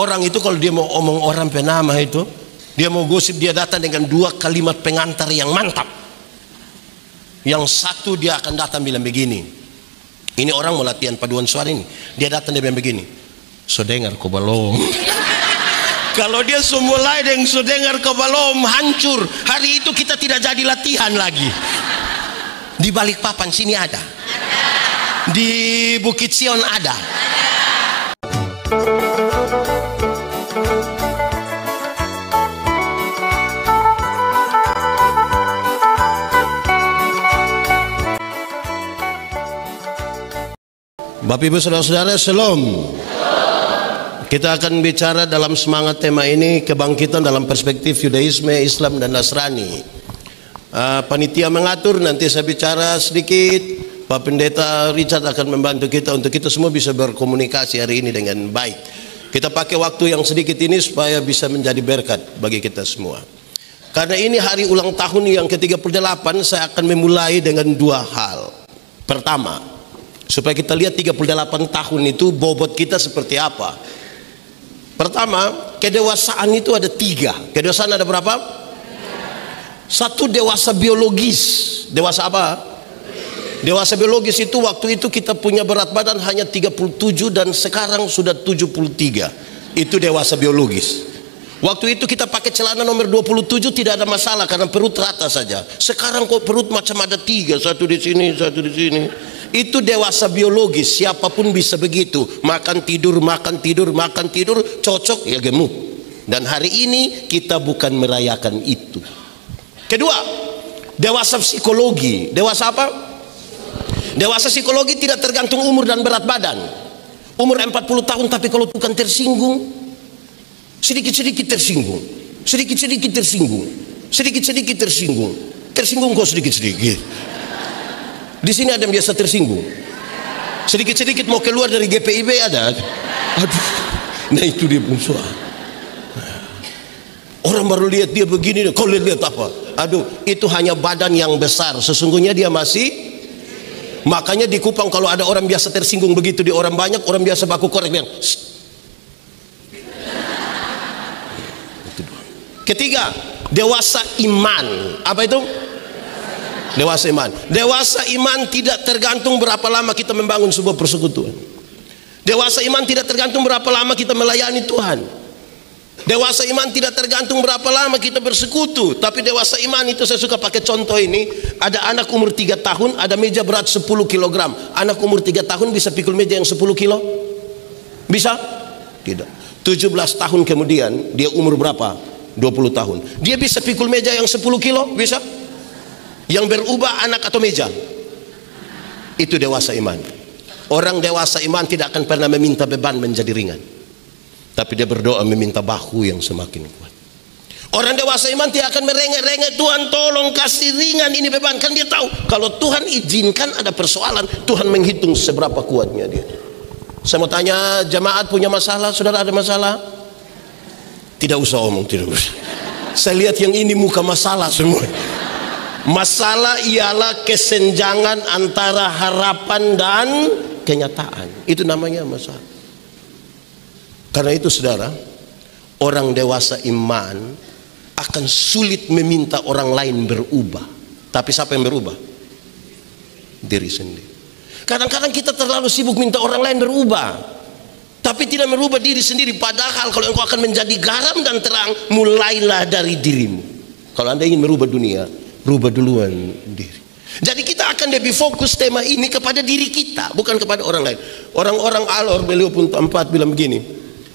Orang itu kalau dia mau omong orang penama itu, dia mau gosip, dia datang dengan 2 kalimat pengantar yang mantap. Yang satu dia akan datang bilang begini. Ini orang mau latihan paduan suara ini. Dia datang dia bilang begini. So dengar kau balom. Kalau dia mulai dengan so dengar kau balom, hancur. Hari itu kita tidak jadi latihan lagi. Di Balikpapan sini ada. Di Bukit Sion ada. Bapak Ibu Saudara-saudara, Shalom. Kita akan bicara dalam semangat tema ini, kebangkitan dalam perspektif Yudaisme, Islam dan Nasrani. Panitia mengatur, nanti saya bicara sedikit. Pak Pendeta Richard akan membantu kita untuk kita semua bisa berkomunikasi hari ini dengan baik. Kita pakai waktu yang sedikit ini supaya bisa menjadi berkat bagi kita semua. Karena ini hari ulang tahun yang ke-38, saya akan memulai dengan 2 hal. Pertama, supaya kita lihat 38 tahun itu bobot kita seperti apa. Pertama, kedewasaan itu ada 3. Kedewasaan ada berapa? 1, dewasa biologis. Dewasa apa? Dewasa biologis itu waktu itu kita punya berat badan hanya 37 dan sekarang sudah 73. Itu dewasa biologis. Waktu itu kita pakai celana nomor 27 tidak ada masalah karena perut rata saja. Sekarang kok perut macam ada 3, satu di sini, satu di sini. Itu dewasa biologis, siapapun bisa begitu. Makan tidur, makan tidur, makan tidur, cocok ya gemuk. Dan hari ini kita bukan merayakan itu. Kedua, dewasa psikologi. Dewasa apa? Dewasa psikologi tidak tergantung umur dan berat badan. Umur 40 tahun tapi kalau bukan tersinggung, sedikit-sedikit tersinggung, sedikit-sedikit tersinggung, sedikit-sedikit tersinggung, tersinggung kok sedikit-sedikit. Di sini ada yang biasa tersinggung, sedikit-sedikit mau keluar dari GPIB ada. Aduh, nah itu dia pun soal. Orang baru lihat dia begini, kau lihat apa? Aduh, itu hanya badan yang besar, sesungguhnya dia masih. Makanya di Kupang kalau ada orang biasa tersinggung begitu di orang banyak, orang biasa baku korek bilang. Ketiga, dewasa iman. Apa itu? Dewasa iman. Dewasa iman tidak tergantung berapa lama kita membangun sebuah persekutuan. Dewasa iman tidak tergantung berapa lama kita melayani Tuhan. Dewasa iman tidak tergantung berapa lama kita bersekutu. Tapi dewasa iman itu saya suka pakai contoh ini. Ada anak umur 3 tahun, ada meja berat 10 kg. Anak umur 3 tahun bisa pikul meja yang 10 kilo? Bisa? Tidak. 17 tahun kemudian dia umur berapa? 20 tahun. Dia bisa pikul meja yang 10 kilo? Bisa? Yang berubah anak atau meja? Itu dewasa iman. Orang dewasa iman tidak akan pernah meminta beban menjadi ringan, tapi dia berdoa meminta bahu yang semakin kuat. Orang dewasa iman tidak akan merengek-rengek, Tuhan tolong kasih ringan ini beban. Kan dia tahu kalau Tuhan izinkan ada persoalan, Tuhan menghitung seberapa kuatnya dia. Saya mau tanya, jemaat punya masalah? Saudara ada masalah? Tidak usah omong, tidak usah. Saya lihat yang ini muka masalah semua. Masalah ialah kesenjangan antara harapan dan kenyataan. Itu namanya masalah. Karena itu saudara, orang dewasa iman akan sulit meminta orang lain berubah. Tapi siapa yang berubah? Diri sendiri. Kadang-kadang kita terlalu sibuk minta orang lain berubah, tapi tidak merubah diri sendiri. Padahal kalau engkau akan menjadi garam dan terang, mulailah dari dirimu. Kalau Anda ingin merubah dunia, rubah duluan diri. Jadi kita akan lebih fokus tema ini kepada diri kita, bukan kepada orang lain. Orang-orang Alor, beliau pun tempat bilang begini,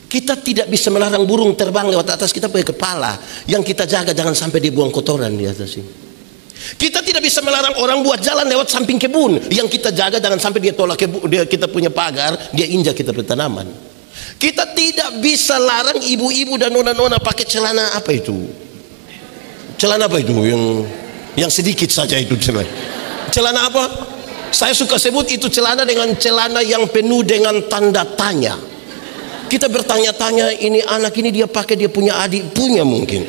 kita tidak bisa melarang burung terbang lewat atas kita pakai kepala. Yang kita jaga jangan sampai dia buang kotoran di atas ini. Kita tidak bisa melarang orang buat jalan lewat samping kebun. Yang kita jaga jangan sampai dia tolak kebun, kita punya pagar, dia injak kita bertanaman. Kita tidak bisa larang ibu-ibu dan nona-nona pakai celana apa itu? Celana apa itu? Yang sedikit saja itu celana. Celana apa? Saya suka sebut itu celana dengan celana yang penuh dengan tanda tanya. Kita bertanya-tanya, ini anak ini dia pakai, dia punya adik, punya mungkin.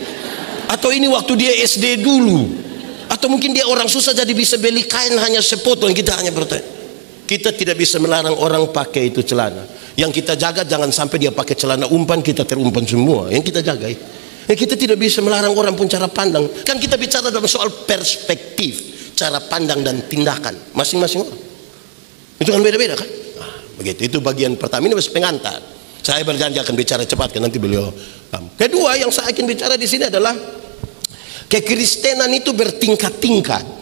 Atau ini waktu dia SD dulu. Atau mungkin dia orang susah jadi bisa beli kain hanya sepotong. Kita hanya bertanya. Kita tidak bisa melarang orang pakai itu celana. Yang kita jaga jangan sampai dia pakai celana umpan, kita terumpan semua. Yang kita jaga. Kita tidak bisa melarang orang pun cara pandang. Kan kita bicara dalam soal perspektif, cara pandang dan tindakan masing-masing orang. Itu kan beda-beda kan? Nah, begitu. Itu bagian pertama. Ini masih pengantar. Saya berjanji akan bicara cepat kan nanti beliau. Kedua yang saya akan bicara di sini adalah kekristenan itu bertingkat-tingkat.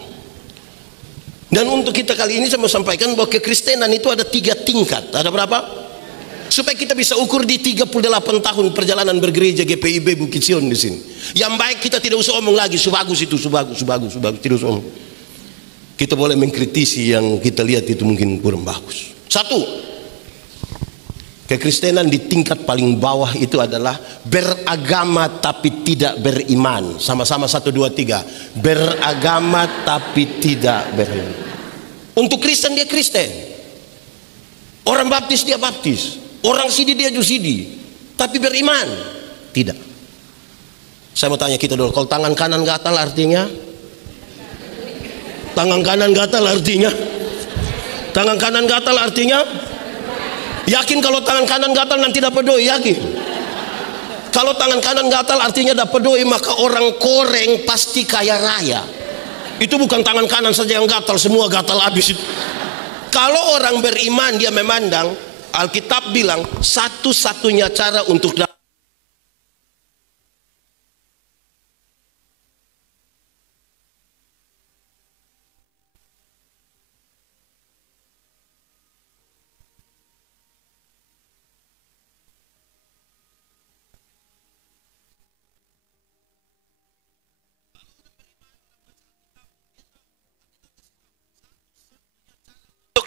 Dan untuk kita kali ini saya mau sampaikan bahwa kekristenan itu ada 3 tingkat. Ada berapa? Supaya kita bisa ukur di 38 tahun perjalanan bergereja GPIB Bukit Sion di sini. Yang baik kita tidak usah omong lagi, sebagus itu, sebagus, tidak usah omong. Kita boleh mengkritisi yang kita lihat itu mungkin kurang bagus. 1. Kekristenan di tingkat paling bawah itu adalah beragama tapi tidak beriman. Sama-sama 1, 2, 3. Beragama tapi tidak beriman. Untuk Kristen dia Kristen. Orang baptis dia baptis. Orang sidi dia juga sidi. Tapi beriman? Tidak. Saya mau tanya kita dulu. Kalau tangan kanan gatal artinya? Tangan kanan gatal artinya? Tangan kanan gatal artinya? Yakin kalau tangan kanan gatal nanti dapat doi? Yakin? Kalau tangan kanan gatal artinya dapat doi, maka orang koreng pasti kaya raya. Itu bukan tangan kanan saja yang gatal, semua gatal habis itu. Kalau orang beriman dia memandang, Alkitab bilang satu-satunya cara untuk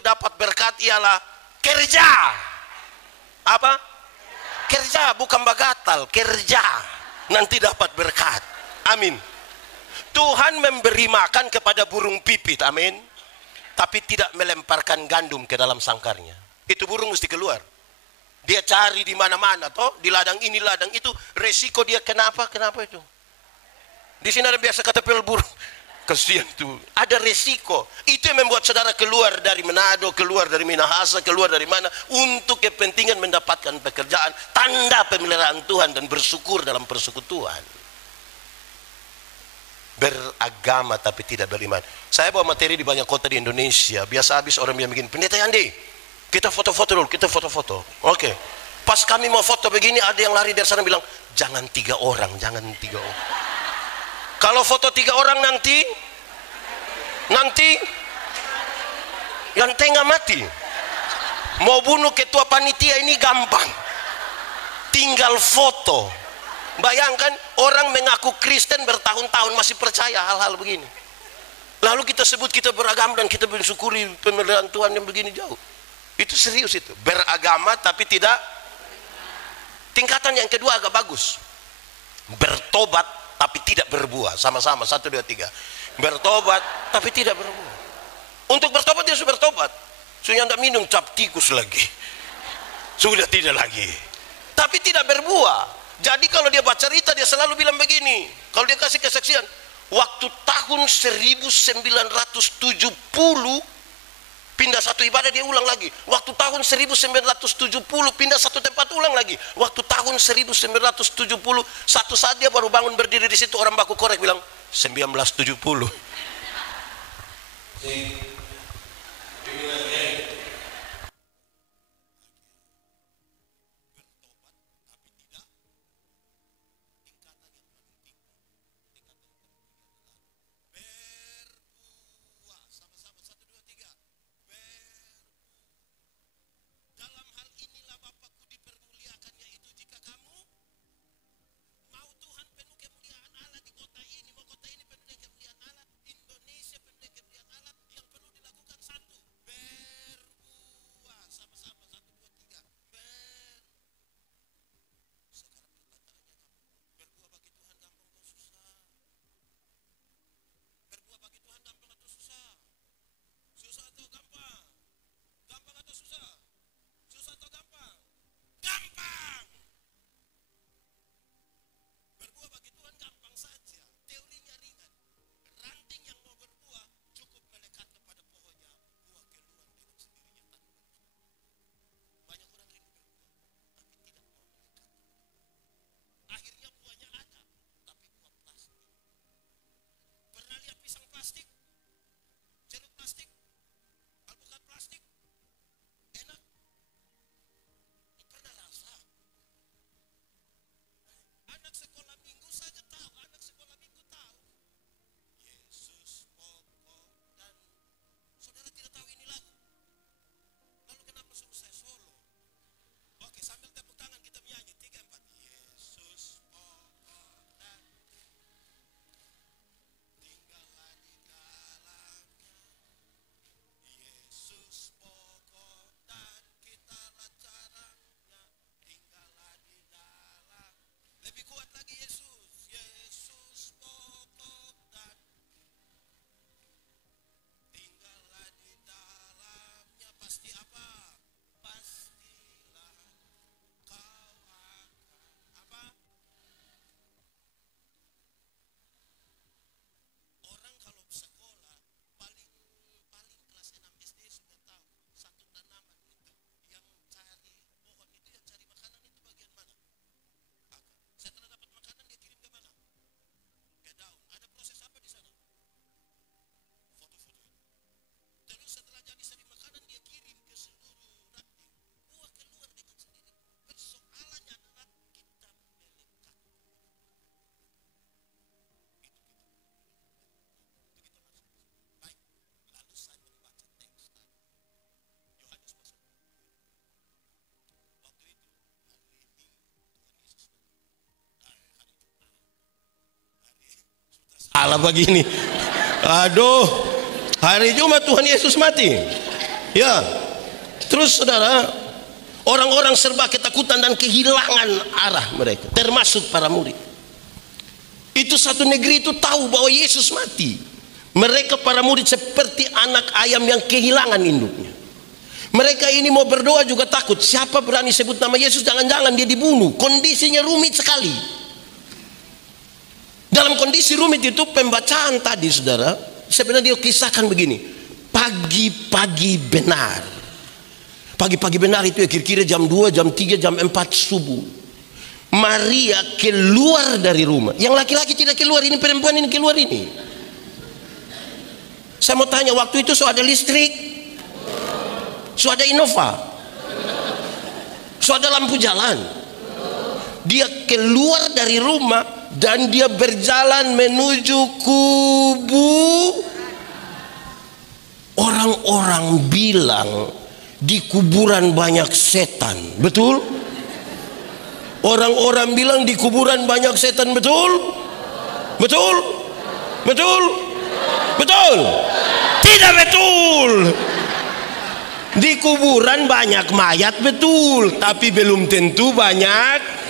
dapat berkat ialah kerja. Apa? Kerja, bukan bagatal, kerja. Nanti dapat berkat. Amin. Tuhan memberi makan kepada burung pipit, amin. Tapi tidak melemparkan gandum ke dalam sangkarnya. Itu burung mesti keluar. Dia cari di mana-mana, toh, di ladang ini, ladang itu, resiko dia kenapa itu. Di sini ada biasa kata pel burung. Kesian tuh, ada resiko. Itu yang membuat saudara keluar dari Manado, keluar dari Minahasa, keluar dari mana untuk kepentingan mendapatkan pekerjaan. Tanda pemeliharaan Tuhan dan bersyukur dalam persekutuan. Beragama tapi tidak beriman. Saya bawa materi di banyak kota di Indonesia. Biasa habis orang yang bikin, Pendeta Yandi, kita foto-foto dulu, kita foto-foto. Oke. Pas kami mau foto begini, ada yang lari dari sana bilang, jangan 3 orang, jangan 3 orang. Kalau foto 3 orang nanti yang tengah mati. Mau bunuh ketua panitia ini gampang, tinggal foto. Bayangkan orang mengaku Kristen bertahun-tahun masih percaya hal-hal begini. Lalu kita sebut kita beragama dan kita bersyukuri pemeliharaan Tuhan yang begini jauh. Itu serius itu. Beragama tapi tidak. Tingkatan yang kedua agak bagus. Bertobat tapi tidak berbuah. Sama-sama 1, 2, 3. Bertobat tapi tidak berbuah. Untuk bertobat dia sudah bertobat. Sudah tidak minum cap tikus lagi. Sudah tidak lagi. Tapi tidak berbuah. Jadi kalau dia baca cerita dia selalu bilang begini. Kalau dia kasih kesaksian, waktu tahun 1970 pindah satu ibadah dia ulang lagi. Waktu tahun 1970 pindah satu tempat ulang lagi. Waktu tahun 1970 satu saat dia baru bangun berdiri di situ, orang baku korek bilang 1970. Salah begini. Aduh, hari Jumat Tuhan Yesus mati. Ya, terus saudara, orang-orang serba ketakutan dan kehilangan arah mereka, termasuk para murid. Itu satu negeri itu tahu bahwa Yesus mati. Mereka para murid seperti anak ayam yang kehilangan induknya. Mereka ini mau berdoa juga takut. Siapa berani sebut nama Yesus, jangan-jangan dia dibunuh. Kondisinya rumit sekali. Dalam kondisi rumit itu, pembacaan tadi saudara, sebenarnya dia kisahkan begini. Pagi-pagi benar. Pagi-pagi benar itu ya kira-kira jam 2, jam 3, jam 4 subuh. Maria keluar dari rumah. Yang laki-laki tidak keluar, ini perempuan ini keluar ini. Saya mau tanya, waktu itu sudah ada listrik? Sudah ada Innova? Sudah ada lampu jalan? Dia keluar dari rumah dan dia berjalan menuju kubu. Orang-orang bilang di kuburan banyak setan, betul? Orang-orang bilang di kuburan banyak setan, betul? Betul? Betul? Betul? Tidak betul. Di kuburan banyak mayat, betul, tapi belum tentu banyak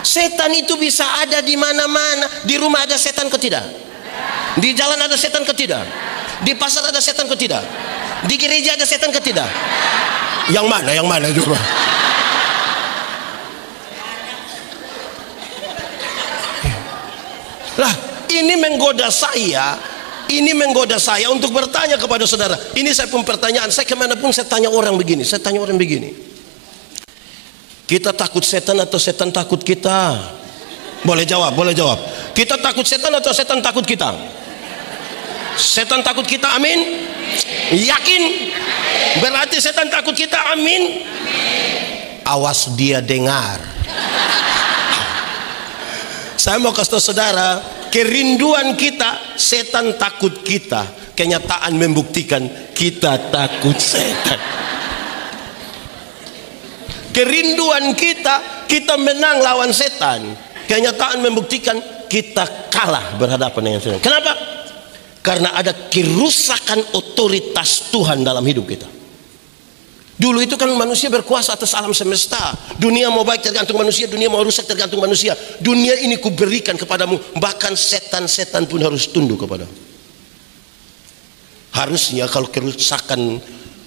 setan. Itu bisa ada di mana-mana. Di rumah ada setan ke tidak? Di jalan ada setan ke tidak? Di pasar ada setan ke tidak? Di gereja ada setan ke tidak? Yang mana? Yang mana coba? Lah, ini menggoda saya. Ini menggoda saya untuk bertanya kepada saudara. Ini saya pun pertanyaan. Saya kemanapun saya tanya orang begini. Saya tanya orang begini. Kita takut setan atau setan takut kita? Boleh jawab, boleh jawab. Kita takut setan atau setan takut kita? Setan takut kita, amin. Yakin? Berarti setan takut kita, amin. Awas dia dengar. Saya mau kasih tahu saudara, kerinduan kita, setan takut kita. Kenyataan membuktikan kita takut setan. Kerinduan kita, kita menang lawan setan. Kenyataan membuktikan kita kalah berhadapan dengan setan. Kenapa? Karena ada kerusakan otoritas Tuhan dalam hidup kita. Dulu itu kan manusia berkuasa atas alam semesta. Dunia mau baik tergantung manusia, dunia mau rusak tergantung manusia. Dunia ini kuberikan kepadamu, bahkan setan-setan pun harus tunduk kepadamu. Harusnya kalau kerusakan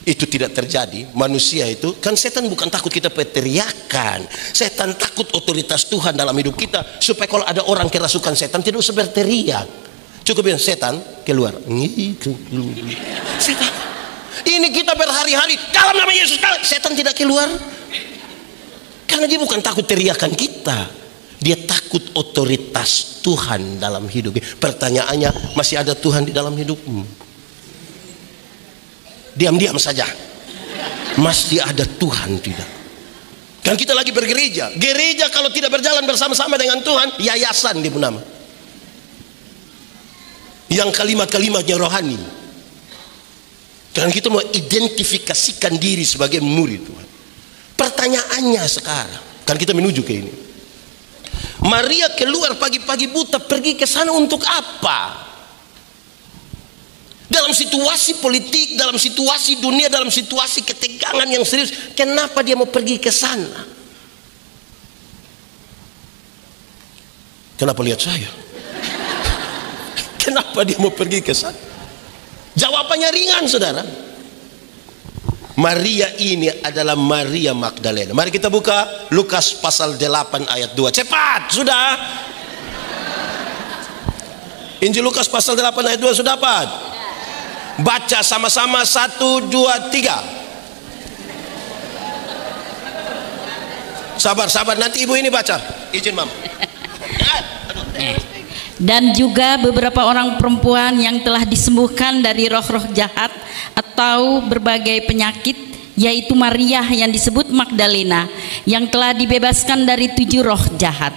itu tidak terjadi, manusia itu kan, setan bukan takut kita teriakan. Setan takut otoritas Tuhan dalam hidup kita, supaya kalau ada orang kerasukan setan tidak usah berteriak. Cukup bilang setan keluar. Setan. Ini kita berhari-hari dalam nama Yesus, setan tidak keluar. Karena dia bukan takut teriakan kita, dia takut otoritas Tuhan dalam hidupnya. Pertanyaannya, masih ada Tuhan di dalam hidupmu? Diam-diam saja. Masih ada Tuhan tidak? Kan kita lagi bergereja. Gereja kalau tidak berjalan bersama-sama dengan Tuhan, yayasan dia nama. Yang kalimat-kalimatnya rohani. Dan kita mau identifikasikan diri sebagai murid Tuhan. Pertanyaannya sekarang, kan kita menuju ke ini. Maria keluar pagi-pagi buta, pergi ke sana untuk apa? Dalam situasi politik, dalam situasi dunia, dalam situasi ketegangan yang serius, kenapa dia mau pergi ke sana? Kenapa lihat saya? Kenapa dia mau pergi ke sana? Jawabannya ringan saudara. Maria ini adalah Maria Magdalena. Mari kita buka Lukas pasal 8 ayat 2. Cepat, sudah. Injil Lukas pasal 8 ayat 2 sudah dapat? Baca sama-sama 1, 2, 3. Sabar, nanti ibu ini baca. Izin mam. Dan juga beberapa orang perempuan yang telah disembuhkan dari roh-roh jahat atau berbagai penyakit, yaitu Maria yang disebut Magdalena, yang telah dibebaskan dari 7 roh jahat.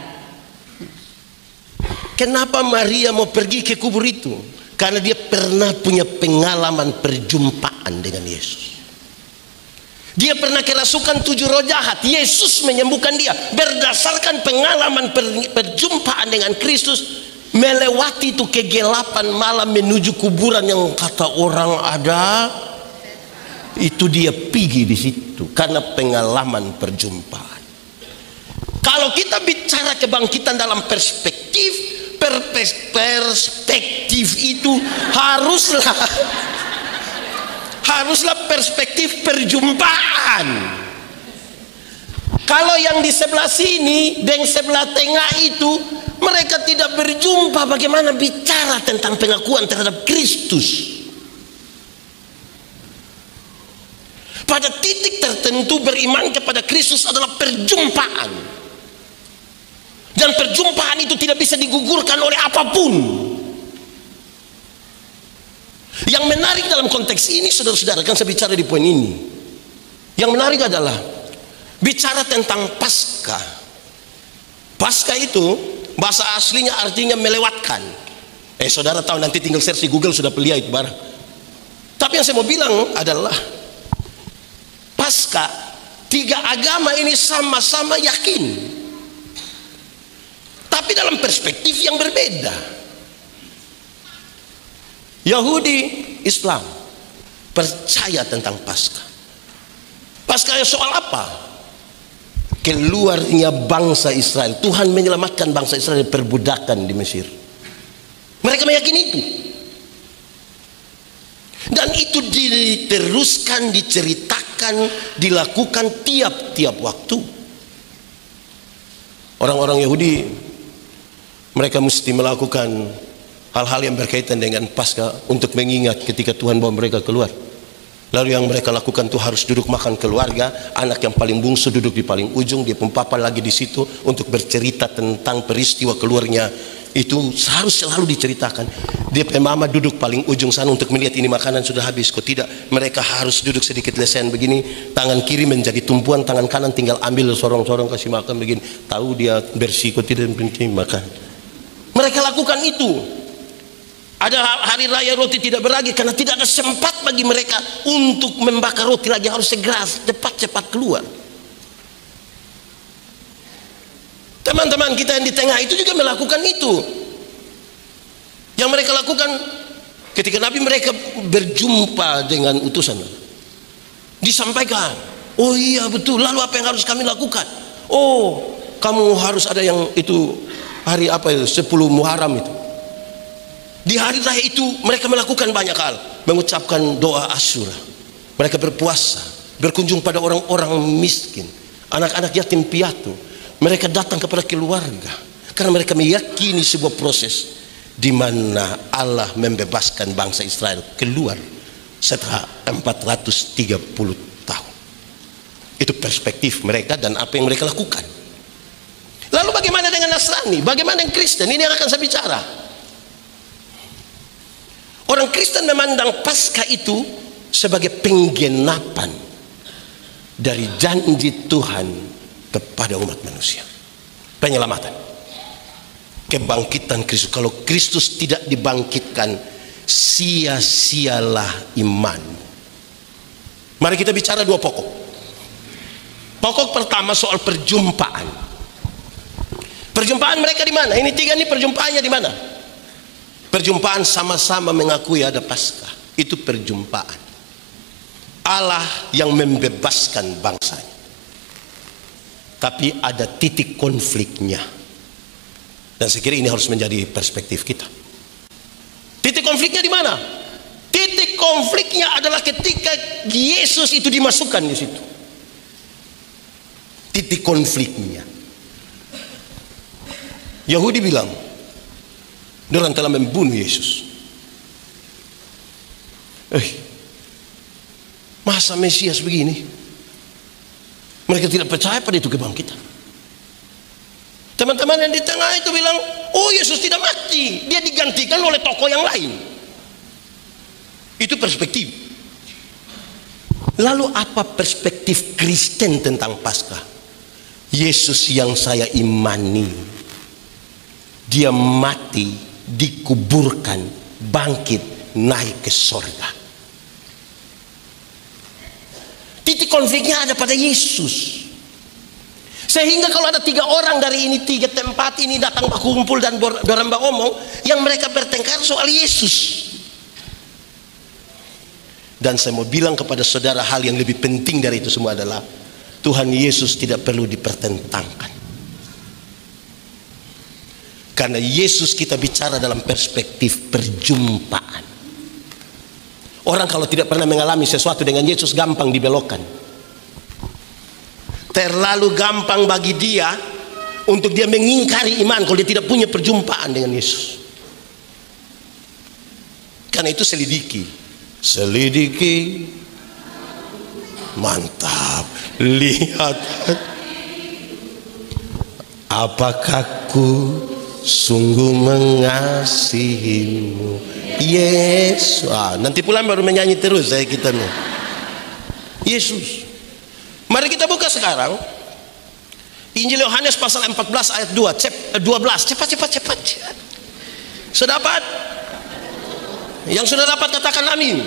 Kenapa Maria mau pergi ke kubur itu? Karena dia pernah punya pengalaman perjumpaan dengan Yesus. Dia pernah kerasukan 7 roh jahat. Yesus menyembuhkan dia berdasarkan pengalaman perjumpaan dengan Kristus. melewati itu kegelapan malam menuju kuburan yang kata orang ada, itu dia pergi di situ karena pengalaman perjumpaan. Kalau kita bicara kebangkitan dalam perspektif itu haruslah perspektif perjumpaan. Kalau yang di sebelah sini dan sebelah tengah itu mereka tidak berjumpa, bagaimana bicara tentang pengakuan terhadap Kristus? Pada titik tertentu beriman kepada Kristus adalah perjumpaan. Dan perjumpaan itu tidak bisa digugurkan oleh apapun. Yang menarik dalam konteks ini, saudara-saudara, kan saya bicara di poin ini. Yang menarik adalah bicara tentang Paskah. Paskah itu bahasa aslinya artinya melewatkan. Saudara tahu, nanti tinggal search di Google sudah pelia itu barang. Tapi yang saya mau bilang adalah Paskah, tiga agama ini sama-sama yakin, tapi dalam perspektif yang berbeda. Yahudi, Islam percaya tentang Paskah. Paskah soal apa? Keluarnya bangsa Israel. Tuhan menyelamatkan bangsa Israel dari perbudakan di Mesir. Mereka meyakini itu. Dan itu diteruskan, diceritakan, dilakukan tiap-tiap waktu. Orang-orang Yahudi, mereka mesti melakukan hal-hal yang berkaitan dengan Paskah untuk mengingat ketika Tuhan bawa mereka keluar. Lalu yang mereka lakukan itu harus duduk makan keluarga, anak yang paling bungsu duduk di paling ujung, dia papa lagi di situ untuk bercerita tentang peristiwa keluarnya. Itu harus selalu diceritakan. Dia mama duduk paling ujung sana untuk melihat ini makanan sudah habis. Kok tidak, mereka harus duduk sedikit lesen begini, tangan kiri menjadi tumpuan, tangan kanan tinggal ambil sorong-sorong kasih makan begini. Tahu dia bersih kok tidak penting makan. Mereka lakukan itu. Ada hari raya roti tidak beragi karena tidak ada sempat bagi mereka untuk membakar roti lagi, harus segera cepat-cepat keluar. Teman-teman kita yang di tengah itu juga melakukan itu. Yang mereka lakukan ketika Nabi mereka berjumpa dengan utusan, disampaikan, oh iya betul, lalu apa yang harus kami lakukan? Oh, kamu harus ada yang itu hari apa itu, 10 Muharram itu. Di hari raya itu mereka melakukan banyak hal, mengucapkan doa Asyura. Mereka berpuasa, berkunjung pada orang-orang miskin, anak-anak yatim piatu. Mereka datang kepada keluarga karena mereka meyakini sebuah proses di mana Allah membebaskan bangsa Israel keluar setelah 430 tahun. Itu perspektif mereka dan apa yang mereka lakukan. Lalu bagaimana dengan Nasrani? Bagaimana dengan Kristen? Ini yang akan saya bicara. Orang Kristen memandang Paskah itu sebagai penggenapan dari janji Tuhan kepada umat manusia. Penyelamatan, kebangkitan Kristus. Kalau Kristus tidak dibangkitkan, sia-sialah iman. Mari kita bicara dua pokok. Pokok pertama soal perjumpaan. Perjumpaan mereka di mana? Ini tiga, ini perjumpaannya di mana? Perjumpaan sama-sama mengakui ada Paskah. Itu perjumpaan Allah yang membebaskan bangsanya. Tapi ada titik konfliknya. Dan saya kira ini harus menjadi perspektif kita. Titik konfliknya di mana? Titik konfliknya adalah ketika Yesus itu dimasukkan di situ. Titik konfliknya. Yahudi bilang, orang telah membunuh Yesus. Masa Mesias begini? Mereka tidak percaya pada itu kebangkitan. Teman-teman yang di tengah itu bilang, oh Yesus tidak mati, dia digantikan oleh tokoh yang lain. Itu perspektif. Lalu apa perspektif Kristen tentang Paskah? Yesus yang saya imani, dia mati, dikuburkan, bangkit, naik ke sorga. Titik konfliknya ada pada Yesus. Sehingga kalau ada 3 orang dari ini 3 tempat ini datang berkumpul dan dorang ngomong, yang mereka bertengkar soal Yesus. Dan saya mau bilang kepada saudara, hal yang lebih penting dari itu semua adalah Tuhan Yesus tidak perlu dipertentangkan. Karena Yesus kita bicara dalam perspektif perjumpaan. Orang kalau tidak pernah mengalami sesuatu dengan Yesus gampang dibelokkan. Terlalu gampang bagi dia untuk dia mengingkari iman kalau dia tidak punya perjumpaan dengan Yesus. Karena itu selidiki, mantap, lihat, apakah ku sungguh mengasihimu, Yesus. Nanti pulang baru menyanyi terus kita nih. Yesus. Mari kita buka sekarang Injil Yohanes pasal 14 ayat 12. Cepat. Sudah dapat? Yang sudah dapat katakan amin.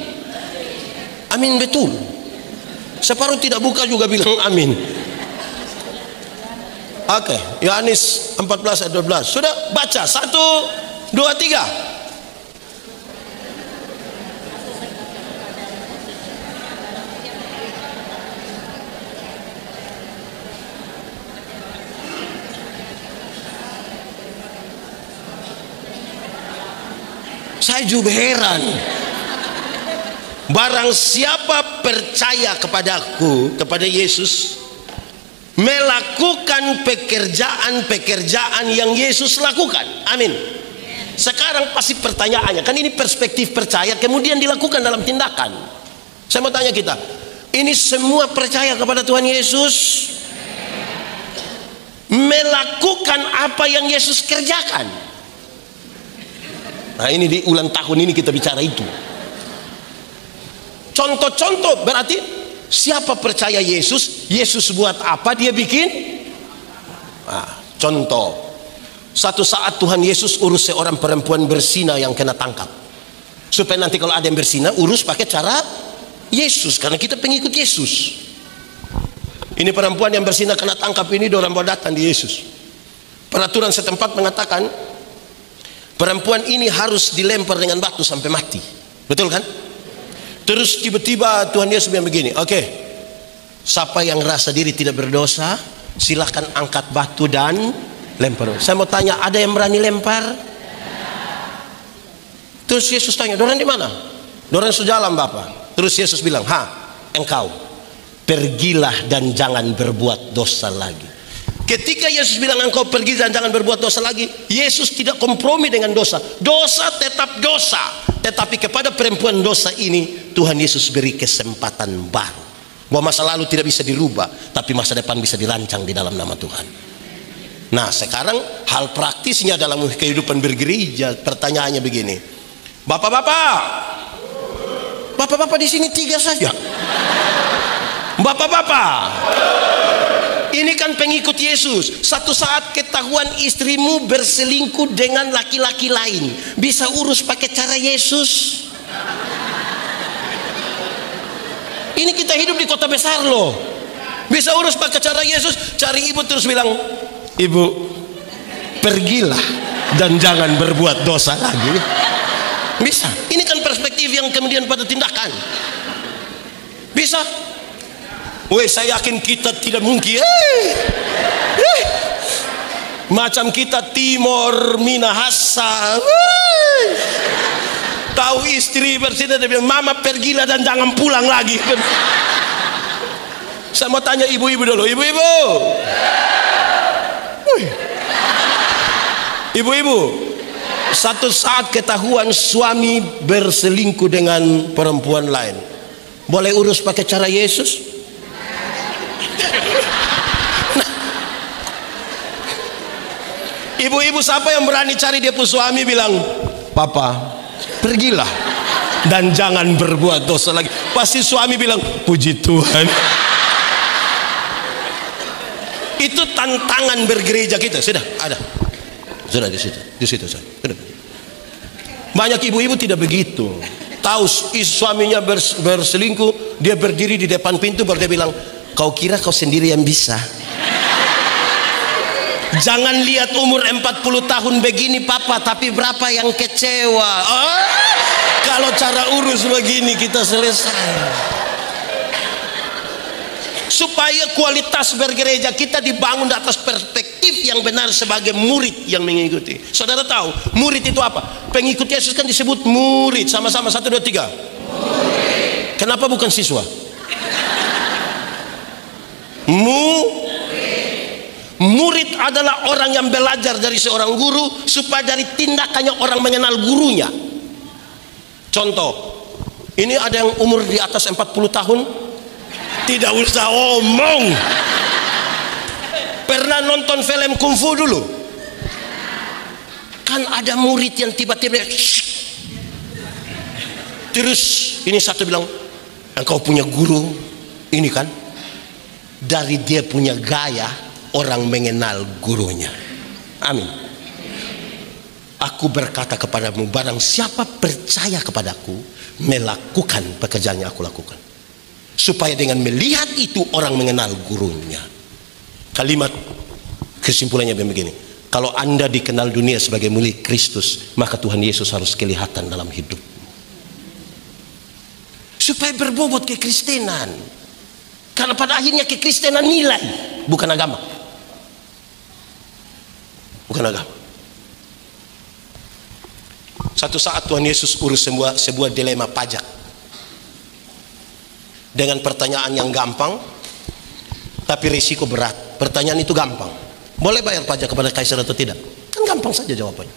Amin betul. Separuh tidak buka juga bilang amin. Oke, Yohanes 14 ayat 12. Sudah baca? 1, 2, 3. Saya juga heran. Barang siapa percaya kepadaku, kepada Yesus, melakukan pekerjaan-pekerjaan yang Yesus lakukan. Amin. Sekarang pasti pertanyaannya, kan ini perspektif percaya kemudian dilakukan dalam tindakan. Saya mau tanya kita, ini semua percaya kepada Tuhan Yesus, melakukan apa yang Yesus kerjakan. Nah, ini di ulang tahun ini kita bicara itu. Contoh-contoh berarti siapa percaya Yesus, Yesus buat apa dia bikin? Contoh, satu saat Tuhan Yesus urus seorang perempuan berzina yang kena tangkap. Supaya nanti kalau ada yang berzina urus pakai cara Yesus, karena kita pengikut Yesus. Ini perempuan yang berzina kena tangkap ini, dorang bawa datang di Yesus. Peraturan setempat mengatakan perempuan ini harus dilempar dengan batu sampai mati. Betul kan? Terus tiba-tiba Tuhan Yesus bilang begini, oke, siapa yang rasa diri tidak berdosa, silakan angkat batu dan lempar. Saya mau tanya, ada yang berani lempar? Terus Yesus tanya, dorang di mana? Dorang sejalan Bapak. Terus Yesus bilang, engkau pergilah dan jangan berbuat dosa lagi. Ketika Yesus bilang engkau pergi dan jangan berbuat dosa lagi, Yesus tidak kompromi dengan dosa. Dosa tetap dosa. Tetapi kepada perempuan dosa ini Tuhan Yesus beri kesempatan baru. Bahwa masa lalu tidak bisa dirubah, tapi masa depan bisa dirancang di dalam nama Tuhan. Nah, sekarang hal praktisnya dalam kehidupan bergereja, pertanyaannya begini. Bapak-bapak di sini 3 saja. Bapak-bapak, ini kan pengikut Yesus. Satu saat ketahuan istrimu berselingkuh dengan laki-laki lain, bisa urus pakai cara Yesus? Ini kita hidup di kota besar loh. Bisa urus pakai cara Yesus. Cari ibu terus bilang, ibu pergilah dan jangan berbuat dosa lagi. Bisa. Ini kan perspektif yang kemudian pada tindakan. Bisa. Saya yakin kita tidak mungkin macam kita Timor Minahasa. Tahu istri bersih, dia bilang, mama pergilah dan jangan pulang lagi. Saya mau tanya ibu-ibu dulu, ibu-ibu, satu saat ketahuan suami berselingkuh dengan perempuan lain, boleh urus pakai cara Yesus? Ibu-ibu siapa yang berani cari dia pun suami bilang, Papa pergilah dan jangan berbuat dosa lagi. Pasti suami bilang, puji Tuhan. Itu tantangan bergereja kita. Sudah ada, sudah di situ sudah. Banyak ibu-ibu tidak begitu. Tahu suaminya berselingkuh, dia berdiri di depan pintu baru dia bilang, kau kira kau sendiri yang bisa? Jangan lihat umur 40 tahun begini papa, tapi berapa yang kecewa. Kalau cara urus begini kita selesai. Supaya kualitas bergereja kita dibangun di atas perspektif yang benar sebagai murid yang mengikuti. Saudara tahu murid itu apa? Pengikut Yesus kan disebut murid. Sama-sama 1, 2, 3. Murid. Kenapa bukan siswa? Murid adalah orang yang belajar dari seorang guru supaya dari tindakannya orang mengenal gurunya. Contoh, ini ada yang umur di atas 40 tahun, tidak usah omong. Pernah nonton film kungfu dulu? Kan ada murid yang tiba-tiba terus ini satu bilang, engkau punya guru ini kan? Dari dia punya gaya orang mengenal gurunya. Amin. Aku berkata kepadamu, barang siapa percaya kepadaku, melakukan pekerjaan yang aku lakukan. Supaya dengan melihat itu orang mengenal gurunya. Kalimat kesimpulannya begini. Kalau Anda dikenal dunia sebagai milik Kristus, maka Tuhan Yesus harus kelihatan dalam hidup. Supaya berbobot kekristenan. Karena pada akhirnya kekristenan nilai, bukan agama. Bukan agama. Satu saat Tuhan Yesus urus sebuah dilema pajak. Dengan pertanyaan yang gampang, tapi risiko berat. Pertanyaan itu gampang. Boleh bayar pajak kepada kaisar atau tidak? Kan gampang saja jawabannya.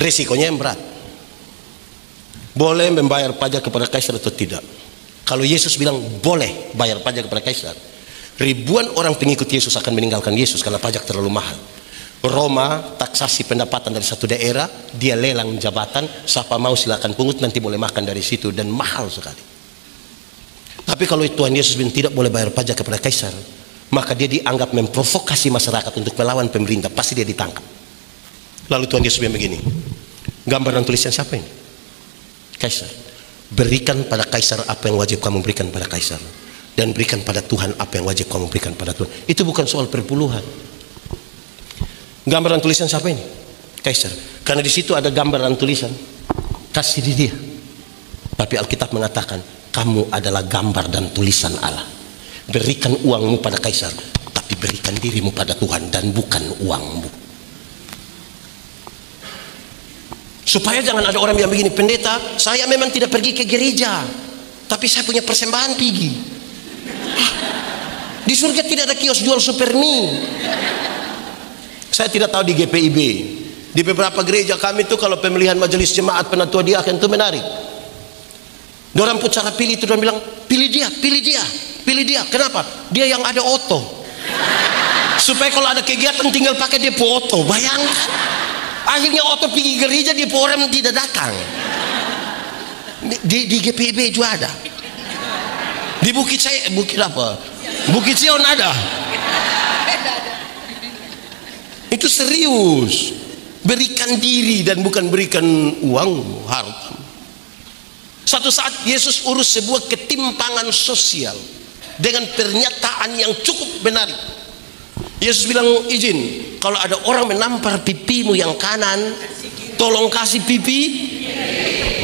Risikonya yang berat. Boleh membayar pajak kepada kaisar atau tidak? Kalau Yesus bilang boleh bayar pajak kepada kaisar, ribuan orang pengikut Yesus akan meninggalkan Yesus karena pajak terlalu mahal. Roma taksasi pendapatan dari satu daerah, dia lelang jabatan, siapa mau silakan pungut, nanti boleh makan dari situ, dan mahal sekali. Tapi kalau Tuhan Yesus bilang tidak boleh bayar pajak kepada kaisar, maka dia dianggap memprovokasi masyarakat untuk melawan pemerintah, pasti dia ditangkap. Lalu Tuhan Yesus bilang begini, gambar dan tulisan siapa ini? Kaisar. Berikan pada kaisar apa yang wajib kamu berikan pada kaisar, dan berikan pada Tuhan apa yang wajib kamu berikan pada Tuhan. Itu bukan soal perpuluhan. Gambar dan tulisan siapa ini? Kaisar. Karena di situ ada gambar dan tulisan, kasih di dia. Tapi Alkitab mengatakan kamu adalah gambar dan tulisan Allah. Berikan uangmu pada kaisar, tapi berikan dirimu pada Tuhan dan bukan uangmu. Supaya jangan ada orang yang begini, pendeta, saya memang tidak pergi ke gereja, tapi saya punya persembahan pergi. Di surga tidak ada kios jual super mie. Saya tidak tahu di GPIB. Di beberapa gereja kami itu kalau pemilihan majelis jemaat penatua diaken itu menarik. Dorang pun cara pilih itu, dorang bilang pilih dia, pilih dia, pilih dia. Kenapa? Dia yang ada oto. Supaya kalau ada kegiatan tinggal pakai dia oto. Bayangkan. Akhirnya oto pergi gereja, dia orang tidak datang. Di GPIB juga ada. Di Bukit apa? Bukit Sion ada. Itu serius. Berikan diri dan bukan berikan uang, harta. Satu saat Yesus urus sebuah ketimpangan sosial dengan pernyataan yang cukup menarik. Yesus bilang, izin, kalau ada orang menampar pipimu yang kanan, tolong kasih pipi.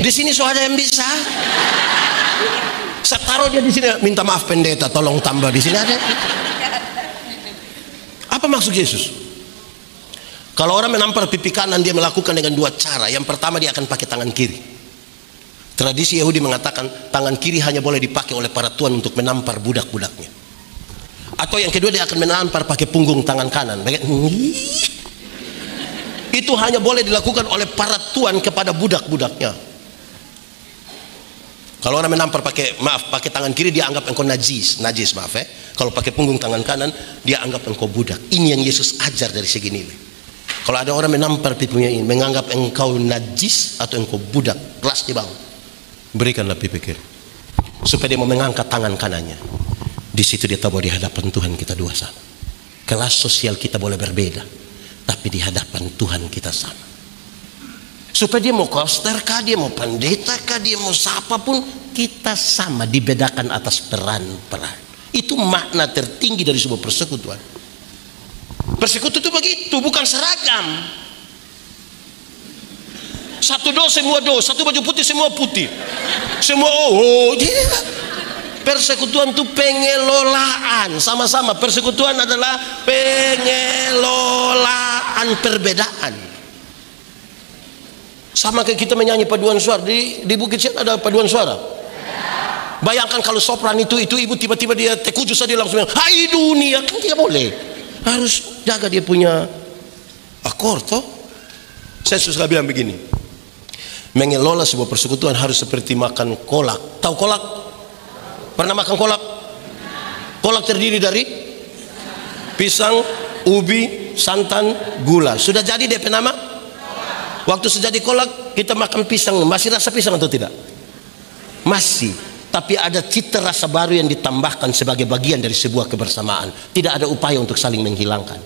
Di sini so ada yang bisa. Saya taruh dia di sini, minta maaf pendeta, tolong tambah di sini ada. Apa maksud Yesus? Kalau orang menampar pipi kanan, dia melakukan dengan dua cara. Yang pertama, dia akan pakai tangan kiri. Tradisi Yahudi mengatakan tangan kiri hanya boleh dipakai oleh para tuan untuk menampar budak-budaknya. Atau yang kedua, dia akan menampar pakai punggung tangan kanan. Itu hanya boleh dilakukan oleh para tuan kepada budak-budaknya. Kalau orang menampar pakai tangan kiri, dia anggap engkau najis, maaf ya. Kalau pakai punggung tangan kanan, dia anggap engkau budak. Ini yang Yesus ajar dari segi nilai. Kalau ada orang menampar pipinya ini, menganggap engkau najis atau engkau budak, kelas di bawah, berikanlah pipi kiri, supaya dia mau mengangkat tangan kanannya. Di situ dia tahu di hadapan Tuhan kita dua sama. Kelas sosial kita boleh berbeda, tapi di hadapan Tuhan kita sama. Supaya dia mau koster kah, dia mau pendeta kah, dia mau siapapun, kita sama, dibedakan atas peran-peran. Itu makna tertinggi dari sebuah persekutuan. Persekutu itu begitu, bukan seragam. Satu do semua do, satu baju putih semua putih, semua persekutuan itu pengelolaan sama-sama. Persekutuan adalah pengelolaan perbedaan. Sama kayak kita menyanyi paduan suara di Bukit Siat, ada paduan suara. Bayangkan kalau sopran itu ibu tiba-tiba dia tekujus saja langsung bilang, hai dunia, kan tidak boleh. Harus jaga dia punya akor toh. Saya suka bilang begini, mengelola sebuah persekutuan harus seperti makan kolak. Tahu kolak? Pernah makan kolak? Kolak terdiri dari pisang, ubi, santan, gula. Sudah jadi DP nama? Waktu sudah jadi kolak, kita makan pisang, masih rasa pisang atau tidak? Masih. Tapi ada cita rasa baru yang ditambahkan sebagai bagian dari sebuah kebersamaan. Tidak ada upaya untuk saling menghilangkan.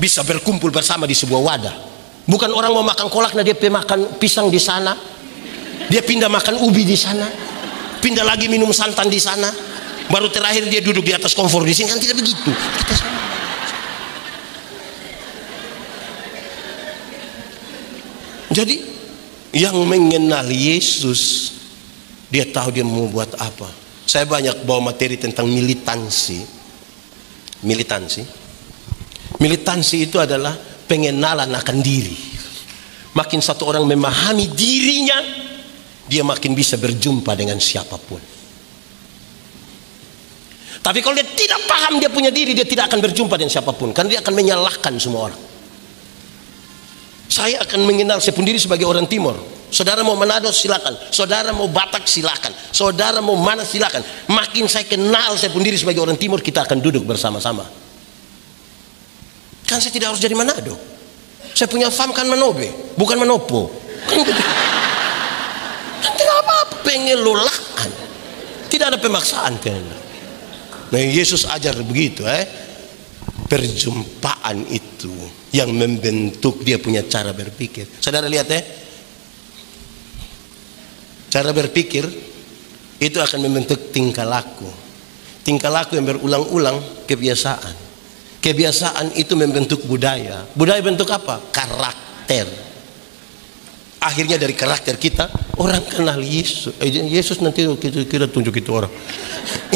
Bisa berkumpul bersama di sebuah wadah. Bukan orang mau makan kolak, nah dia makan pisang di sana, dia pindah makan ubi di sana, pindah lagi minum santan di sana, baru terakhir dia duduk di atas kompor di sini. Kan tidak begitu. Kita sama. Jadi yang mengenal Yesus, dia tahu dia mau buat apa. Saya banyak bawa materi tentang militansi. Militansi itu adalah pengenalan akan diri. Makin satu orang memahami dirinya, dia makin bisa berjumpa dengan siapapun. Tapi kalau dia tidak paham dia punya diri, dia tidak akan berjumpa dengan siapapun, karena dia akan menyalahkan semua orang. Saya akan mengenal saya sendiri sebagai orang Timur. Saudara mau Manado silakan, saudara mau Batak silakan, saudara mau mana silakan. Makin saya kenal saya sendiri sebagai orang Timur, kita akan duduk bersama-sama. Kan saya tidak harus jadi Manado. Saya punya fam kan Manobe, bukan Manopo. Kan gitu. Kan tidak apa-apa, pengelolaan. Tidak ada pemaksaan. Nah, Yesus ajar begitu, perjumpaan itu yang membentuk dia punya cara berpikir. Saudara lihat cara berpikir itu akan membentuk tingkah laku. Tingkah laku yang berulang-ulang kebiasaan. Kebiasaan itu membentuk budaya. Budaya bentuk apa? Karakter. Akhirnya dari karakter kita orang kenal Yesus. Yesus nanti kita tunjuk itu orang.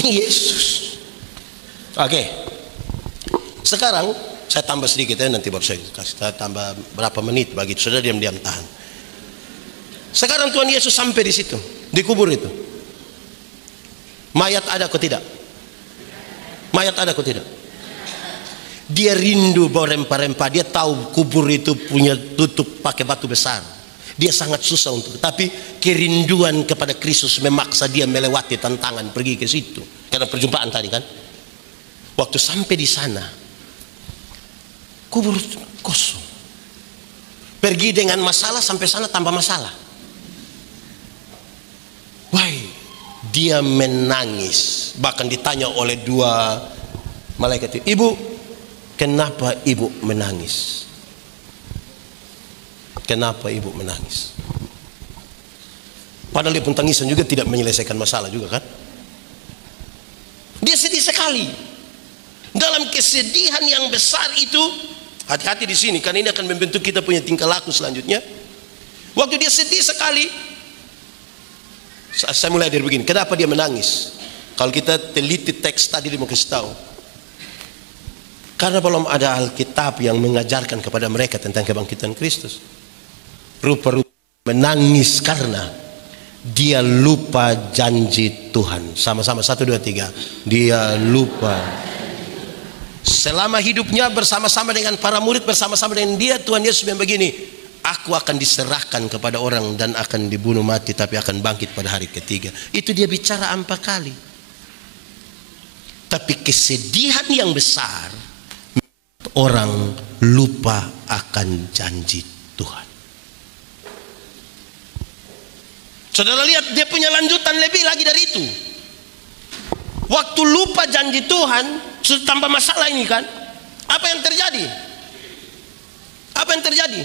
Yesus. Oke. Sekarang saya tambah sedikit nanti baru saya tambah berapa menit bagi saudara diam-diam tahan. Sekarang Tuhan Yesus sampai di situ, di kubur itu. Mayat ada atau tidak? Mayat ada atau tidak? Dia rindu bawa rempah-rempah. Dia tahu kubur itu punya tutup pakai batu besar. Dia sangat susah untuk, tapi kerinduan kepada Kristus memaksa dia melewati tantangan pergi ke situ. Karena perjumpaan tadi kan. Waktu sampai di sana, kubur kosong. Pergi dengan masalah, sampai sana tambah masalah. Wah, dia menangis. Bahkan ditanya oleh dua malaikat itu, ibu, kenapa ibu menangis? Kenapa ibu menangis? Padahal dia pun tangisan juga tidak menyelesaikan masalah juga kan. Dia sedih sekali. Dalam kesedihan yang besar itu, hati-hati di sini karena ini akan membentuk kita punya tingkah laku selanjutnya. Waktu dia sedih sekali, saya mulai dari begini. Kenapa dia menangis? Kalau kita teliti teks tadi dia mau kasih tahu. Karena belum ada Alkitab yang mengajarkan kepada mereka tentang kebangkitan Kristus. Rupa-rupa menangis karena dia lupa janji Tuhan. Sama-sama 1, 2, 3. Dia lupa. Selama hidupnya bersama-sama dengan para murid, bersama-sama dengan dia, Tuhan Yesus bilang begini, aku akan diserahkan kepada orang dan akan dibunuh mati, tapi akan bangkit pada hari ketiga. Itu dia bicara 4 kali. Tapi kesedihan yang besar, orang lupa akan janji Tuhan. Saudara lihat, dia punya lanjutan lebih lagi dari itu. Waktu lupa janji Tuhan, sudah tambah masalah ini kan. Apa yang terjadi? Apa yang terjadi?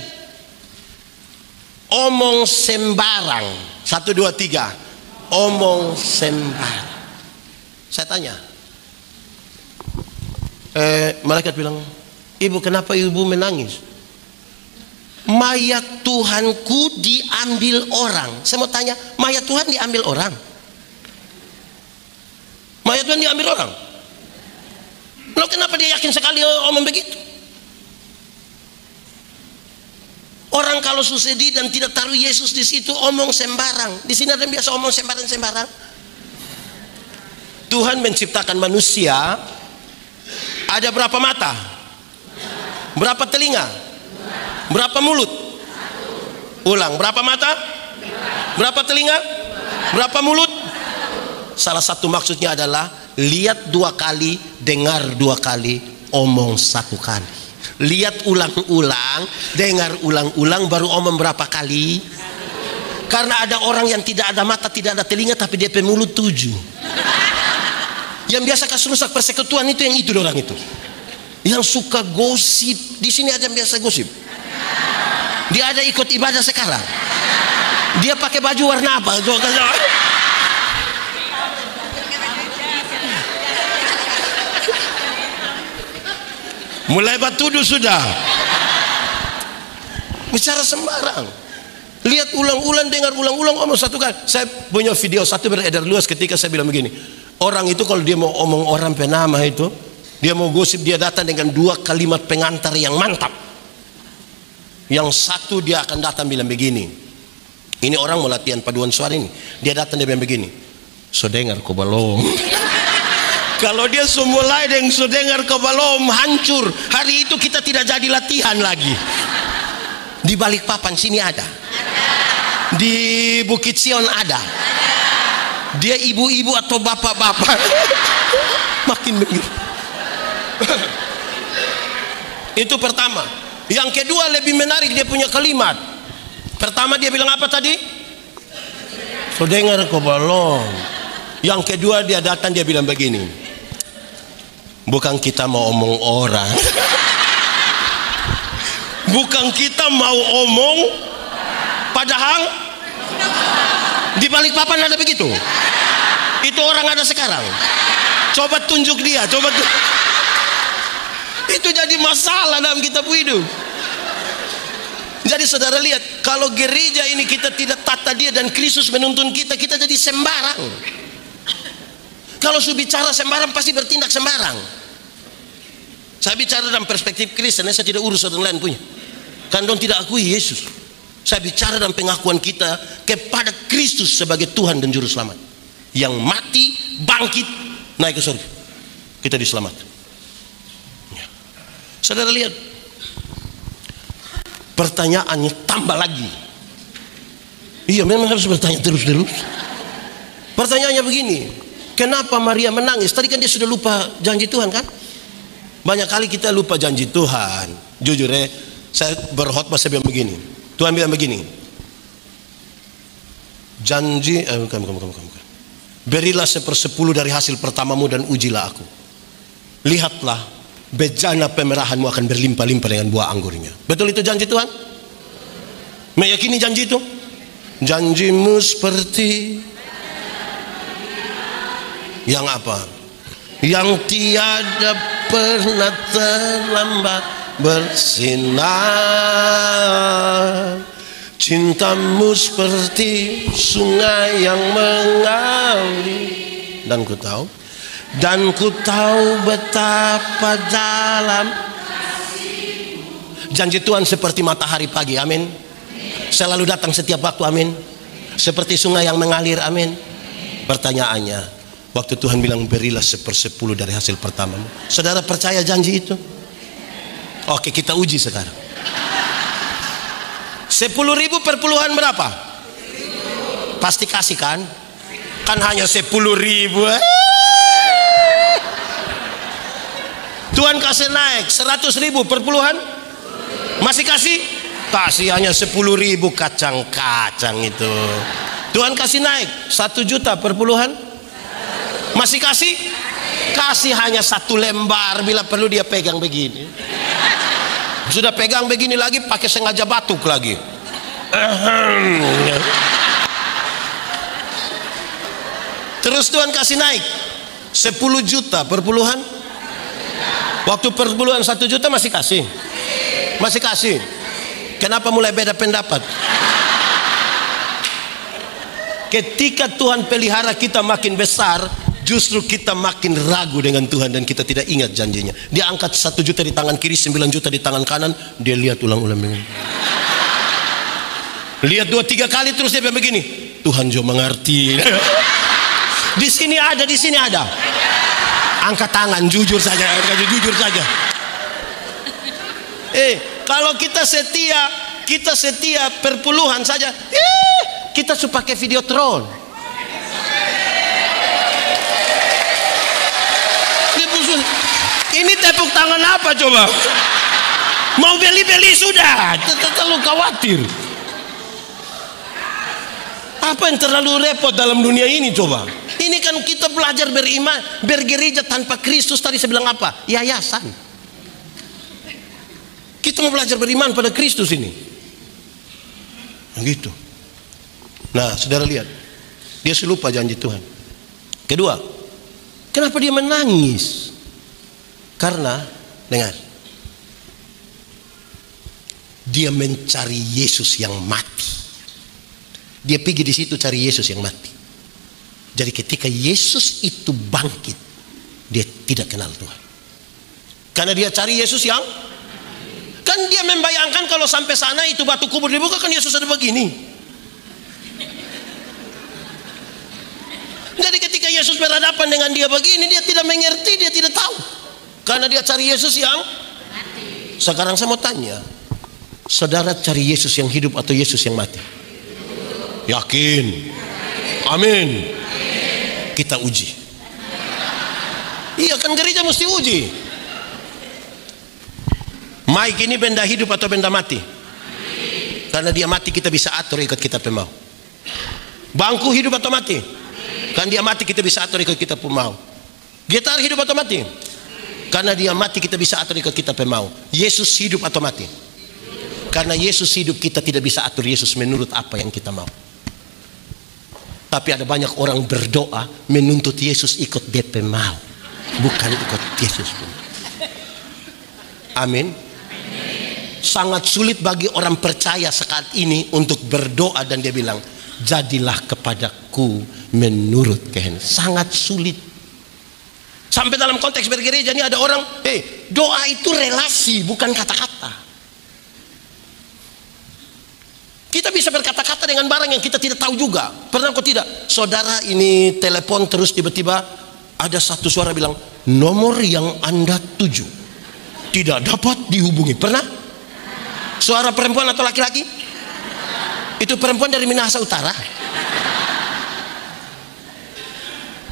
Omong sembarang. 1, 2, 3. Omong sembarang. Saya tanya. Malaikat bilang, Ibu, kenapa ibu menangis? Mayat Tuhanku diambil orang. Saya mau tanya, mayat Tuhan diambil orang? Mayat Tuhan diambil orang? Loh, kenapa dia yakin sekali omong begitu? Orang kalau sedih dan tidak taruh Yesus di situ omong sembarang. Di sini ada yang biasa omong sembarang. Tuhan menciptakan manusia. Ada berapa mata? Berapa telinga? Berapa mulut? Ulang, berapa mata? Berapa telinga? Berapa mulut? Salah satu maksudnya adalah lihat 2 kali, dengar 2 kali, omong 1 kali. Lihat ulang-ulang, dengar ulang-ulang, baru omong berapa kali? Karena ada orang yang tidak ada mata, tidak ada telinga, tapi dia mulut 7. Yang biasa kasih rusak persekutuan itu yang itu orang itu. Yang suka gosip. Di sini aja yang biasa gosip. Dia ada ikut ibadah sekarang. Dia pakai baju warna apa? Mulai batudu sudah. Bicara sembarang. Lihat ulang-ulang, dengar ulang-ulang, omong 1 kali. Saya punya video satu beredar luas ketika saya bilang begini. Orang itu kalau dia mau omong orang penama itu, dia mau gosip, dia datang dengan 2 kalimat pengantar yang mantap. Yang satu dia akan datang bilang begini. Ini orang mau latihan paduan suara ini. Dia datang dia bilang begini. So dengar kau balong. Kalau dia mulai dengan so dengar kau balong, hancur. Hari itu kita tidak jadi latihan lagi. Di Balikpapan sini ada. Di Bukit Sion ada. Dia ibu-ibu atau bapak-bapak. Makin begitu. Itu pertama. Yang kedua lebih menarik, dia punya kalimat. Pertama dia bilang apa tadi? So dengar kau balong. Yang kedua dia datang dia bilang begini. Bukan kita mau omong orang. Bukan kita mau omong. Padahal di Balikpapan ada begitu. Itu orang ada sekarang. Coba tunjuk dia, itu jadi masalah dalam kitab hidup. Jadi saudara lihat, kalau gereja ini kita tidak tata dia dan Kristus menuntun kita, kita jadi sembarang. Kalau sudah bicara sembarang pasti bertindak sembarang. Saya bicara dalam perspektif Kristen, saya tidak urus orang lain punya. Kan dong tidak akui Yesus. Saya bicara dalam pengakuan kita kepada Kristus sebagai Tuhan dan Juru Selamat. Yang mati, bangkit, naik ke surga. Kita diselamatkan. Ya. Saudara lihat. Pertanyaannya tambah lagi. Iya, memang harus bertanya terus-terus. Pertanyaannya begini. Kenapa Maria menangis? Tadi kan dia sudah lupa janji Tuhan kan? Banyak kali kita lupa janji Tuhan. Jujur saya berkhotbah saya bilang begini. Tuhan bilang begini. Janji, bukan. Berilah 1/10 dari hasil pertamamu dan ujilah aku. Lihatlah, bejana pemerahanmu akan berlimpah-limpah dengan buah anggurnya. Betul itu janji Tuhan? Meyakini janji itu? Janjimu seperti yang apa? Yang tiada pernah terlambat bersinar. Cintamu seperti sungai yang mengalir. Dan ku tahu betapa dalam. Janji Tuhan seperti matahari pagi, amin. Selalu datang setiap waktu, amin. Seperti sungai yang mengalir, amin. Pertanyaannya, waktu Tuhan bilang berilah 1/10 dari hasil pertamamu, saudara percaya janji itu? Oke, kita uji sekarang. 10.000 per puluhan berapa? Pasti kasih kan? Kan hanya 10.000. Tuhan kasih naik 100.000 per puluhan. Masih kasih? Kasih hanya 10.000 kacang-kacang itu. Tuhan kasih naik 1 juta per puluhan. Masih kasih? Kasih hanya 1 lembar. Bila perlu dia pegang begini. Sudah pegang begini lagi pakai sengaja batuk lagi. Terus Tuhan kasih naik 10 juta per puluhan. Waktu perpuluhan 1 juta masih kasih? Masih kasih? Kenapa mulai beda pendapat? Ketika Tuhan pelihara kita makin besar, justru kita makin ragu dengan Tuhan dan kita tidak ingat janjinya. Dia angkat 1 juta di tangan kiri, 9 juta di tangan kanan, dia lihat ulang-ulang begini. Lihat 2-3 kali terus dia begini. Tuhan jo mengerti. Di sini ada, di sini ada. Angkat tangan, jujur saja, jujur saja. Kalau kita setia perpuluhan saja, kita suka pakai video troll. Ini tepuk tangan apa coba? Mau beli-beli sudah, terlalu khawatir. Apa yang terlalu repot dalam dunia ini coba? Ini kan kita belajar beriman, bergereja tanpa Kristus. Tadi saya bilang apa? Yayasan. Kita mau belajar beriman pada Kristus ini. Begitu. Nah, saudara lihat, dia lupa janji Tuhan. Kedua, kenapa dia menangis? Karena, dengar, dia mencari Yesus yang mati. Dia pergi di situ cari Yesus yang mati. Jadi ketika Yesus itu bangkit, dia tidak kenal Tuhan. Karena dia cari Yesus yang, kan dia membayangkan kalau sampai sana itu batu kubur dibuka, kan Yesus ada begini. Jadi ketika Yesus berhadapan dengan dia begini, dia tidak mengerti, dia tidak tahu. Karena dia cari Yesus yang mati. Sekarang saya mau tanya, saudara cari Yesus yang hidup atau Yesus yang mati? Yakin? Amin. Kita uji. Iya kan, gereja mesti uji. Mike ini benda hidup atau benda mati? Karena dia mati kita bisa atur ikut kita pemau. Bangku hidup atau mati? Kan dia mati kita bisa atur ikut kita pemau. Gitar hidup atau mati? Karena dia mati kita bisa atur ikut kita pemau. Yesus hidup atau mati? Karena Yesus hidup kita tidak bisa atur Yesus menurut apa yang kita mau. Tapi ada banyak orang berdoa menuntut Yesus ikut DP mau, bukan ikut Yesus. Amin. Sangat sulit bagi orang percaya saat ini untuk berdoa dan dia bilang, jadilah kepadaku menurut kehendak. Sangat sulit. Sampai dalam konteks bergereja ini ada orang, doa itu relasi, bukan kata-kata. Kita bisa berkata-kata dengan barang yang kita tidak tahu juga. Pernah kok tidak? Saudara ini telepon terus tiba-tiba ada satu suara bilang, nomor yang Anda tuju tidak dapat dihubungi. Pernah? Suara perempuan atau laki-laki? Itu perempuan dari Minahasa Utara.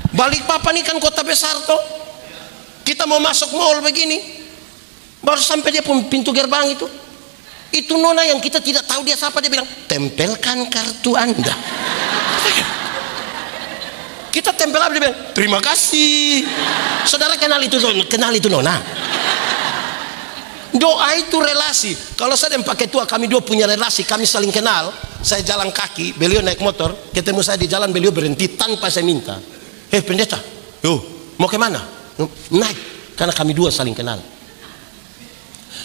Balikpapan ini kan kota besar toh. Kita mau masuk mall begini, baru sampai dia pun pintu gerbang itu nona yang kita tidak tahu dia siapa, dia bilang, tempelkan kartu Anda. Kita tempel apa, dia bilang, terima kasih. Saudara kenal itu nona. Doa itu relasi. Kalau saya dan pakai tua, kami dua punya relasi, kami saling kenal. Saya jalan kaki, beliau naik motor, ketemu saya di jalan, beliau berhenti tanpa saya minta. Pendeta, mau kemana? Naik, karena kami dua saling kenal.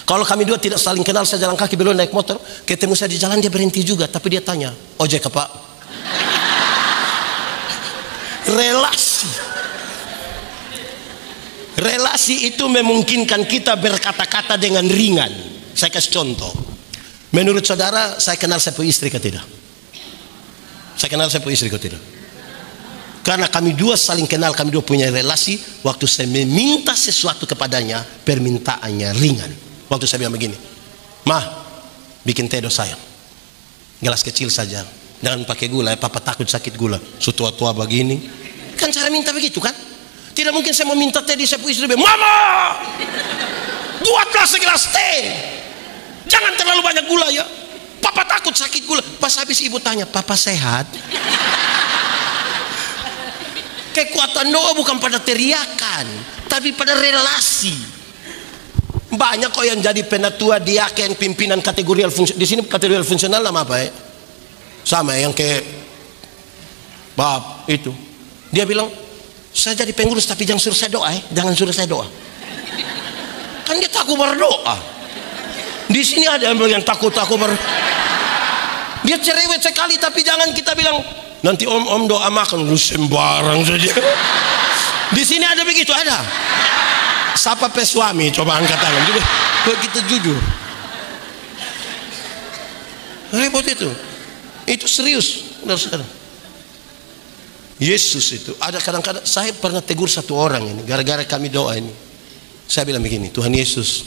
Kalau kami dua tidak saling kenal, saya jalan kaki, beliau naik motor, ketemu saya di jalan, dia berhenti juga, tapi dia tanya, ojek apa? Relasi. Relasi itu memungkinkan kita berkata-kata dengan ringan. Saya kasih contoh. Menurut saudara, saya kenal saya punya istri atau tidak? Saya kenal saya punya istri atau tidak? Karena kami dua saling kenal, kami dua punya relasi. Waktu saya meminta sesuatu kepadanya, permintaannya ringan. Waktu saya bilang begini, "Mah, bikin teh do sayang, gelas kecil saja, jangan pakai gula, papa takut sakit gula." Sutua-tua begini, kan cara minta begitu kan? Tidak mungkin saya mau minta teh di saya punya istri, "Mama, buatlah segelas teh, jangan terlalu banyak gula ya, papa takut sakit gula." Pas habis ibu tanya, "Papa sehat?" Kekuatan doa bukan pada teriakan, tapi pada relasi. Banyak kok yang jadi penatua, diaken, pimpinan kategorial fungsional. Di sini kategorial fungsional nama apa ya? Sama yang ke bab itu. Dia bilang, "Saya jadi pengurus tapi jangan suruh saya doa, jangan suruh saya doa." kan dia takut berdoa. Di sini ada yang takut berdoa. Dia cerewet sekali, tapi jangan kita bilang nanti om doa makan lu sembarang saja. Di sini ada begitu, ada. Siapa suami coba angkat tangan juga. Kita jujur. Repot itu. Itu serius, saudara. Yesus itu ada kadang-kadang saya pernah tegur satu orang ini gara-gara kami doa ini. Saya bilang begini, Tuhan Yesus,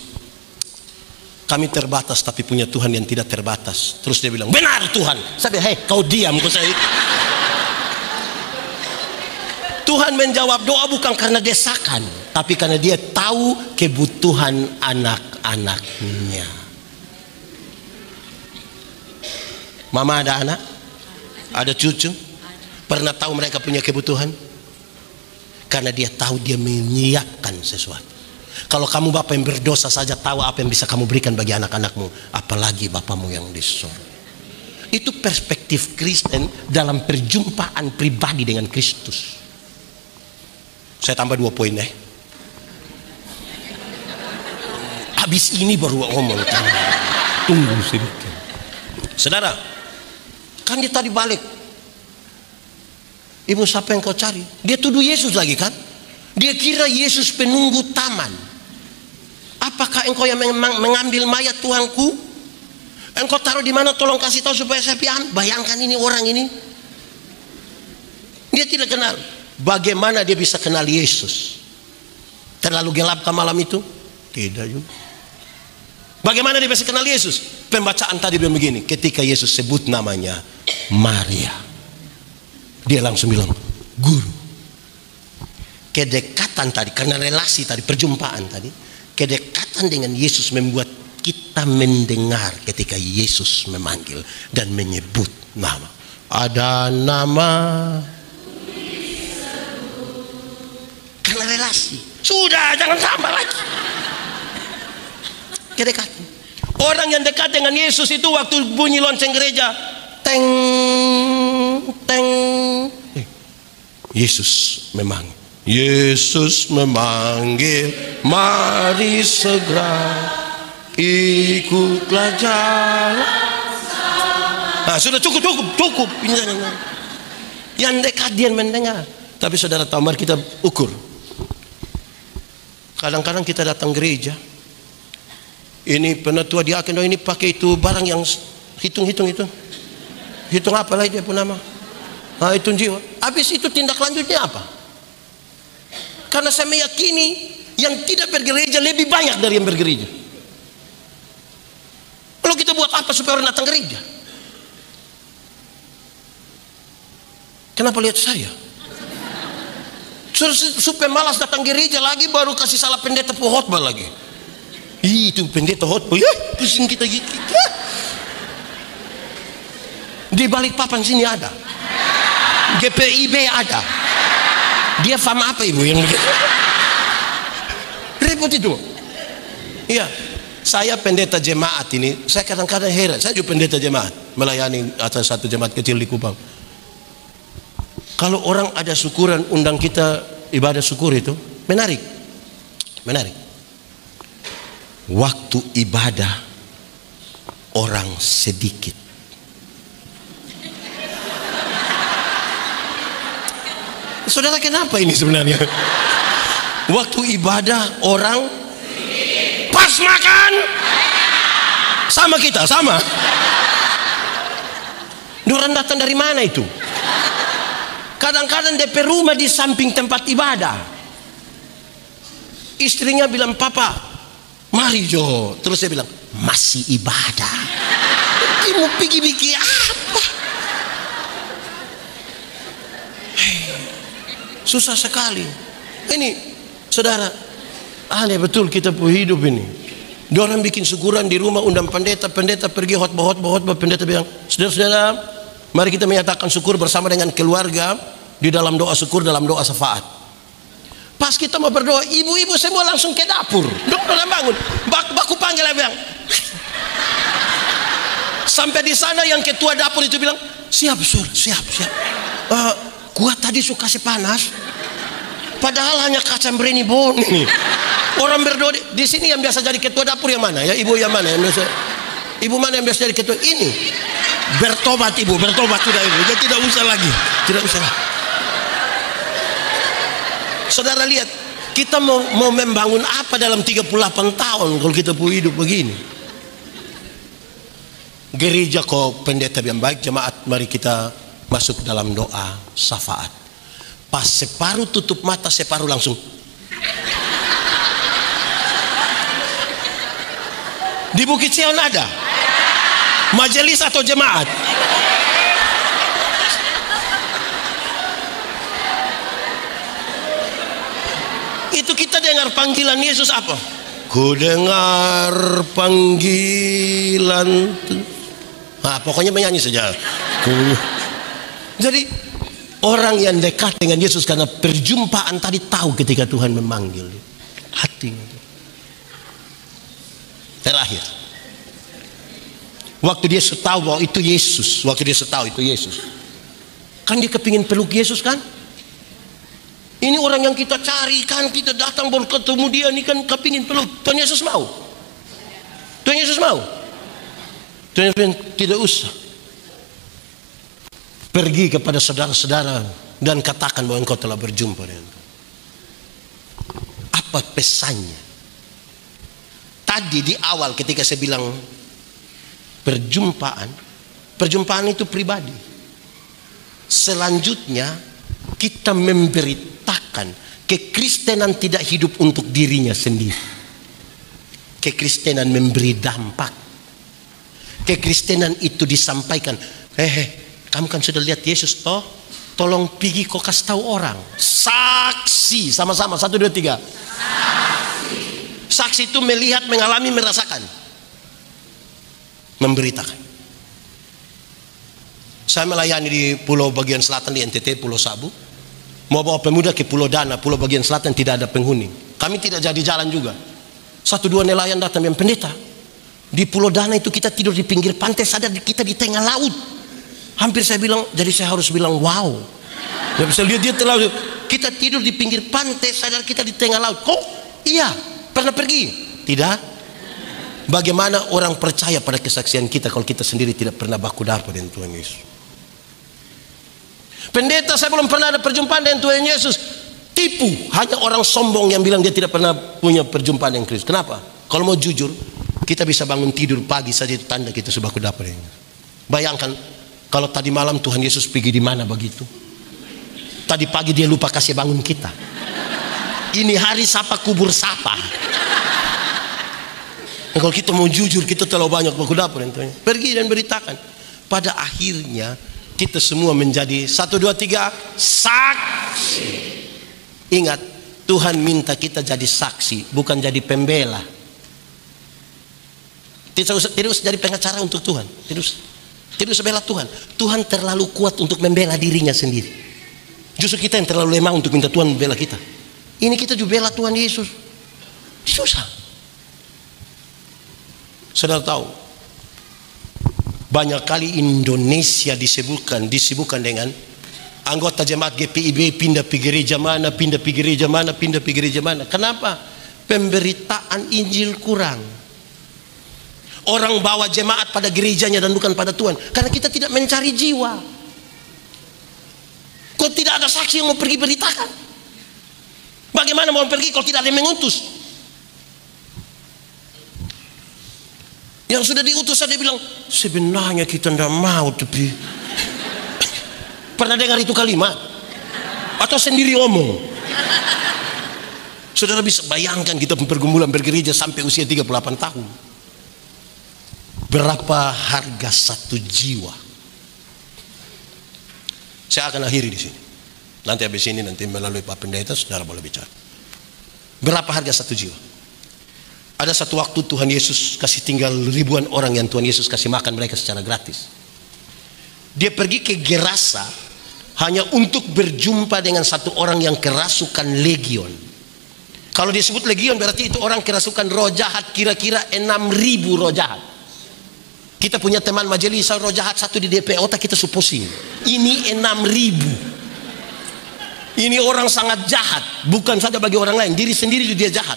kami terbatas tapi punya Tuhan yang tidak terbatas. Terus dia bilang, benar Tuhan. Saya bilang, hei kau diam kau saya. Tuhan menjawab doa bukan karena desakan, tapi karena dia tahu kebutuhan anak-anaknya. Mama ada anak? Ada cucu? Pernah tahu mereka punya kebutuhan? Karena dia tahu dia menyiapkan sesuatu. Kalau kamu bapak yang berdosa saja tahu apa yang bisa kamu berikan bagi anak-anakmu, apalagi bapamu yang di surga. Itu perspektif Kristen dalam perjumpaan pribadi dengan Kristus. Saya tambah 2 poin deh. Habis ini baru ngomong. Tunggu sedikit. Saudara, kan dia tadi balik. Ibu, siapa yang kau cari? Dia tuduh Yesus lagi kan? Dia kira Yesus penunggu taman. Apakah engkau yang mengambil mayat Tuhanku? Engkau taruh di mana? Tolong kasih tahu supaya saya pian. Bayangkan ini orang ini. Dia tidak kenal. Bagaimana dia bisa kenal Yesus? Terlalu gelapkah malam itu? Tidak juga. Bagaimana dia bisa kenal Yesus? Pembacaan tadi bilang begini, ketika Yesus sebut namanya Maria, dia langsung bilang, guru. Kedekatan tadi, karena relasi tadi, perjumpaan tadi, kedekatan dengan Yesus membuat kita mendengar ketika Yesus memanggil dan menyebut nama. Ada nama, karena relasi. Sudah, jangan tambah lagi. Kedekatan. Orang yang dekat dengan Yesus itu waktu bunyi lonceng gereja, teng teng, Yesus memanggil, mari segera ikutlah jalan. Nah, sudah cukup. Yang dekat dia mendengar. Tapi saudara tahu, mari kita ukur. Kadang-kadang kita datang gereja, ini penatua diaken ini pakai itu barang yang hitung apa lagi dia pun nama. Nah, hitung jiwa. Habis itu tindak lanjutnya apa? Karena saya meyakini yang tidak bergereja lebih banyak dari yang bergereja. Kalau kita buat apa supaya orang datang gereja? Kenapa lihat saya? Supaya malas datang gereja lagi, baru kasih salah pendeta khotbah lagi. Itu pendeta khotbah, pusing kita gitu. Di balik papan sini ada, GPIB ada. Dia faham apa ibu yang repot itu? Iya, saya pendeta jemaat ini. Saya kadang-kadang heran. Saya juga pendeta jemaat, melayani atas satu jemaat kecil di Kupang. Kalau orang ada syukuran, undang kita ibadah syukur itu menarik. Waktu ibadah orang sedikit. Saudara, kenapa ini sebenarnya? Waktu ibadah orang pas makan sama kita, sama. Orang datang dari mana itu? Kadang-kadang DP rumah di samping tempat ibadah. Istrinya bilang, papa mari Jo. Terus saya bilang, masih ibadah. Mau pergi apa? Susah sekali. Ini saudara, aneh betul kita pun hidup ini. Diorang bikin syukuran di rumah, undang pendeta pergi khotbah, pendeta bilang, saudara-saudara, mari kita menyatakan syukur bersama dengan keluarga di dalam doa syukur, dalam doa syafaat. Pas kita mau berdoa, ibu-ibu semua langsung ke dapur. Orang bangun, baku panggil bilang. Sampai di sana yang ketua dapur itu bilang, siap. Gua tadi suka kasih panas, padahal hanya kacang bereni boni. Orang berdoa di sini yang biasa jadi ketua dapur yang mana? Ya ibu yang mana? Yang biasa, ibu mana yang biasa jadi ketua? Ini. Bertobat ibu, bertobat sudah ibu. Jadi tidak usah lagi, tidak usah. Saudara lihat, kita mau membangun apa dalam 38 tahun kalau kita punya hidup begini? Gereja kok pendeta yang baik, jemaat mari kita masuk dalam doa syafaat. Pas separuh tutup mata, separuh langsung. Di Bukit Sion ada majelis atau jemaat? Itu kita dengar panggilan Yesus apa? Ku dengar panggilan. Nah, pokoknya menyanyi saja. Jadi orang yang dekat dengan Yesus karena perjumpaan tadi tahu ketika Tuhan memanggil hati. Terakhir, waktu dia tahu bahwa itu Yesus, kan dia kepingin peluk Yesus kan? Ini orang yang kita cari kan, kita datang baru ketemu dia, ini kan kepingin peluk. Tuhan Yesus mau? Tuhan Yesus mau? Tuhan Yesus tidak usah. Pergi kepada saudara-saudara dan katakan bahwa engkau telah berjumpa dengan Tuhan. Apa pesannya? Tadi di awal ketika saya bilang perjumpaan itu pribadi. Selanjutnya kita memberitakan kekristenan tidak hidup untuk dirinya sendiri. Kekristenan memberi dampak. Kekristenan itu disampaikan, kamu kan sudah lihat Yesus toh, tolong pergi kau kasih tahu orang. Saksi, sama-sama 1, 2, 3. Saksi itu melihat, mengalami, merasakan, memberitakan. Saya melayani di pulau bagian selatan di NTT, Pulau Sabu. Mau bawa pemuda ke Pulau Dana, pulau bagian selatan tidak ada penghuni. Kami tidak jadi jalan juga. 1-2 nelayan datang yang pendeta. Di Pulau Dana itu kita tidur di pinggir pantai, sadar kita di tengah laut. Hampir saya bilang, jadi saya harus bilang wow. Tidak bisa lihat dia terlalu. Kita tidur di pinggir pantai, sadar kita di tengah laut. Kok? Iya. Pernah pergi? Tidak. Bagaimana orang percaya pada kesaksian kita kalau kita sendiri tidak pernah baku dapat dengan Tuhan Yesus? Pendeta, saya belum pernah ada perjumpaan dengan Tuhan Yesus. Tipu. Hanya orang sombong yang bilang dia tidak pernah punya perjumpaan dengan Kristus. Kenapa? Kalau mau jujur, kita bisa bangun tidur pagi saja itu tanda kita sudah baku dapat dengan. Bayangkan kalau tadi malam Tuhan Yesus pergi di mana begitu? Tadi pagi dia lupa kasih bangun kita. Ini hari sapa kubur sapa. Dan kalau kita mau jujur, kita terlalu banyak baku dapur. Pergi dan beritakan. Pada akhirnya kita semua menjadi 1, 2, 3 saksi. Ingat, Tuhan minta kita jadi saksi, bukan jadi pembela. Tidak usah jadi pengacara untuk Tuhan. Tidak usah bela Tuhan. Tuhan terlalu kuat untuk membela dirinya sendiri. Justru kita yang terlalu lemah untuk minta Tuhan membela kita. Ini kita juga bela Tuhan Yesus. Susah. Saudara tahu, banyak kali Indonesia disibukkan dengan anggota jemaat GPIB pindah pergi gereja mana, pindah pergi gereja mana, pindah pergi gereja mana. Kenapa? Pemberitaan Injil kurang. Orang bawa jemaat pada gerejanya dan bukan pada Tuhan. Karena kita tidak mencari jiwa. Kok tidak ada saksi yang mau pergi beritakan? Bagaimana mau pergi kalau tidak ada yang mengutus? Yang sudah diutus saja bilang, sebenarnya kita tidak mau tapi. Pernah dengar itu kalimat? Atau sendiri omong? Saudara bisa bayangkan kita pergumulan bergereja sampai usia 38 tahun. Berapa harga satu jiwa? Saya akan akhiri di sini. Nanti habis ini nanti melalui Pak Pendeta saudara boleh bicara. Berapa harga satu jiwa? Ada satu waktu Tuhan Yesus kasih tinggal ribuan orang yang Tuhan Yesus kasih makan mereka secara gratis. Dia pergi ke Gerasa hanya untuk berjumpa dengan satu orang yang kerasukan legion. Kalau disebut legion berarti itu orang kerasukan roh jahat, kira-kira 6.000 roh jahat. Kita punya teman majelis roh jahat satu di DP otak kita supposing. Ini 6.000. Ini orang sangat jahat, bukan saja bagi orang lain, diri sendiri dia jahat.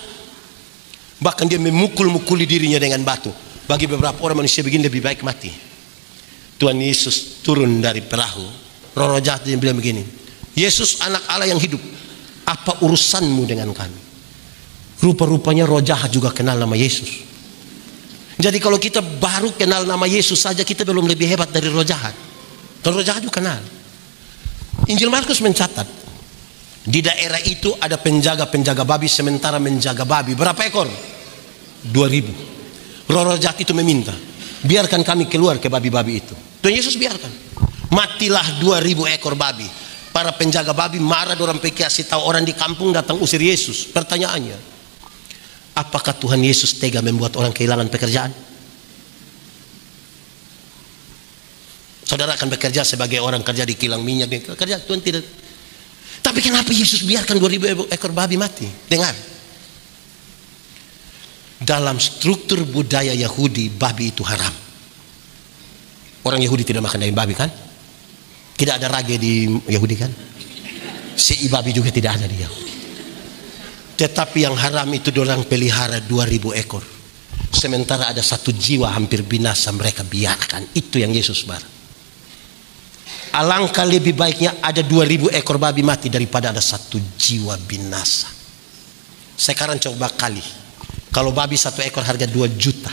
Bahkan dia memukul-mukuli dirinya dengan batu. Bagi beberapa orang manusia begini lebih baik mati. Tuhan Yesus turun dari perahu. Roh jahat yang bilang begini, Yesus anak Allah yang hidup, apa urusanmu dengan kami? Rupa-rupanya roh jahat juga kenal nama Yesus. Jadi kalau kita baru kenal nama Yesus saja, kita belum lebih hebat dari roh jahat. Kalau roh jahat juga kenal. Injil Markus mencatat, di daerah itu ada penjaga-penjaga babi, sementara menjaga babi berapa ekor? 2000. Roh jahat itu meminta, biarkan kami keluar ke babi-babi itu. Tuhan Yesus biarkan. Matilah 2000 ekor babi. Para penjaga babi marah, dorang kasih tahu orang di kampung datang usir Yesus. Pertanyaannya, apakah Tuhan Yesus tega membuat orang kehilangan pekerjaan? Saudara akan bekerja sebagai orang kerja di kilang minyak, kerja Tuhan tidak. Tapi kenapa Yesus biarkan 2000 ekor babi mati? Dengar. Dalam struktur budaya Yahudi, babi itu haram. Orang Yahudi tidak makan daging babi kan? Tidak ada rage di Yahudi kan? Si babi juga tidak ada di Yahudi. Tetapi yang haram itu dorang pelihara 2000 ekor. Sementara ada 1 jiwa hampir binasa, mereka biarkan. Itu yang Yesus marah. Alangkah lebih baiknya ada 2000 ekor babi mati daripada ada 1 jiwa binasa. Sekarang coba kali, kalau babi 1 ekor harga 2 juta,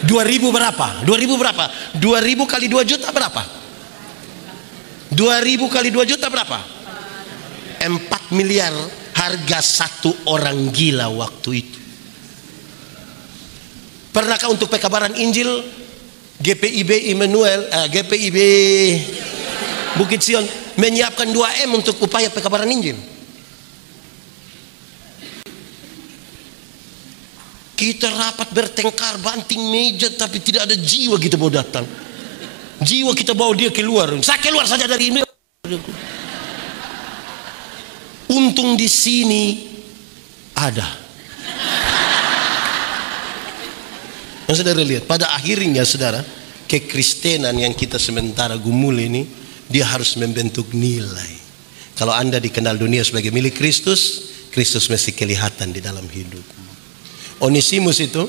2000 berapa? 2000 berapa? 2000 kali 2 juta berapa? 2000 kali 2 juta berapa? 4 miliar harga 1 orang gila waktu itu. Pernahkah untuk pekabaran Injil GPIB Immanuel, GPIB Bukit Sion menyiapkan 2M untuk upaya pekabaran Injil? Kita rapat bertengkar, banting meja, tapi tidak ada jiwa kita mau datang. Jiwa kita bawa dia keluar. Saya keluar saja dari ini. Untung di sini ada. Yang saudara lihat, pada akhirnya saudara, kekristenan yang kita sementara gumul ini, dia harus membentuk nilai. Kalau Anda dikenal dunia sebagai milik Kristus, Kristus mesti kelihatan di dalam hidupmu. Onesimus itu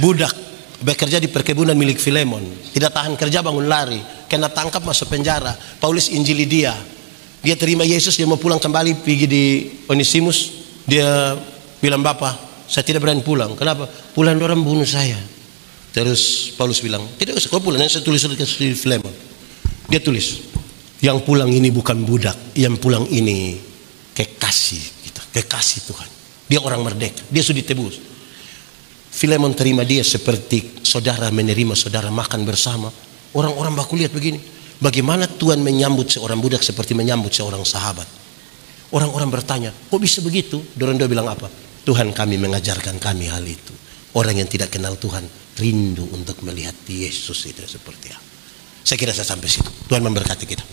budak, bekerja di perkebunan milik Filemon, tidak tahan kerja, bangun lari, kena tangkap masuk penjara. Paulus injili dia, dia terima Yesus, dia mau pulang kembali, pergi di Onesimus, dia bilang, Bapak, saya tidak berani pulang. Kenapa? Pulang orang bunuh saya. Terus Paulus bilang, tidak usah kau pulang, saya tulis di Filemon. Dia tulis, yang pulang ini bukan budak, yang pulang ini kekasih kita, kekasih Tuhan. Dia orang merdeka, dia sudah ditebus. Filemon terima dia seperti saudara menerima saudara, makan bersama. Orang-orang baku lihat begini, bagaimana Tuhan menyambut seorang budak seperti menyambut seorang sahabat. Orang-orang bertanya, kok bisa begitu? Dorang bilang apa? Tuhan kami mengajarkan kami hal itu. Orang yang tidak kenal Tuhan rindu untuk melihat Yesus itu seperti apa. Saya kira saya sampai situ. Tuhan memberkati kita.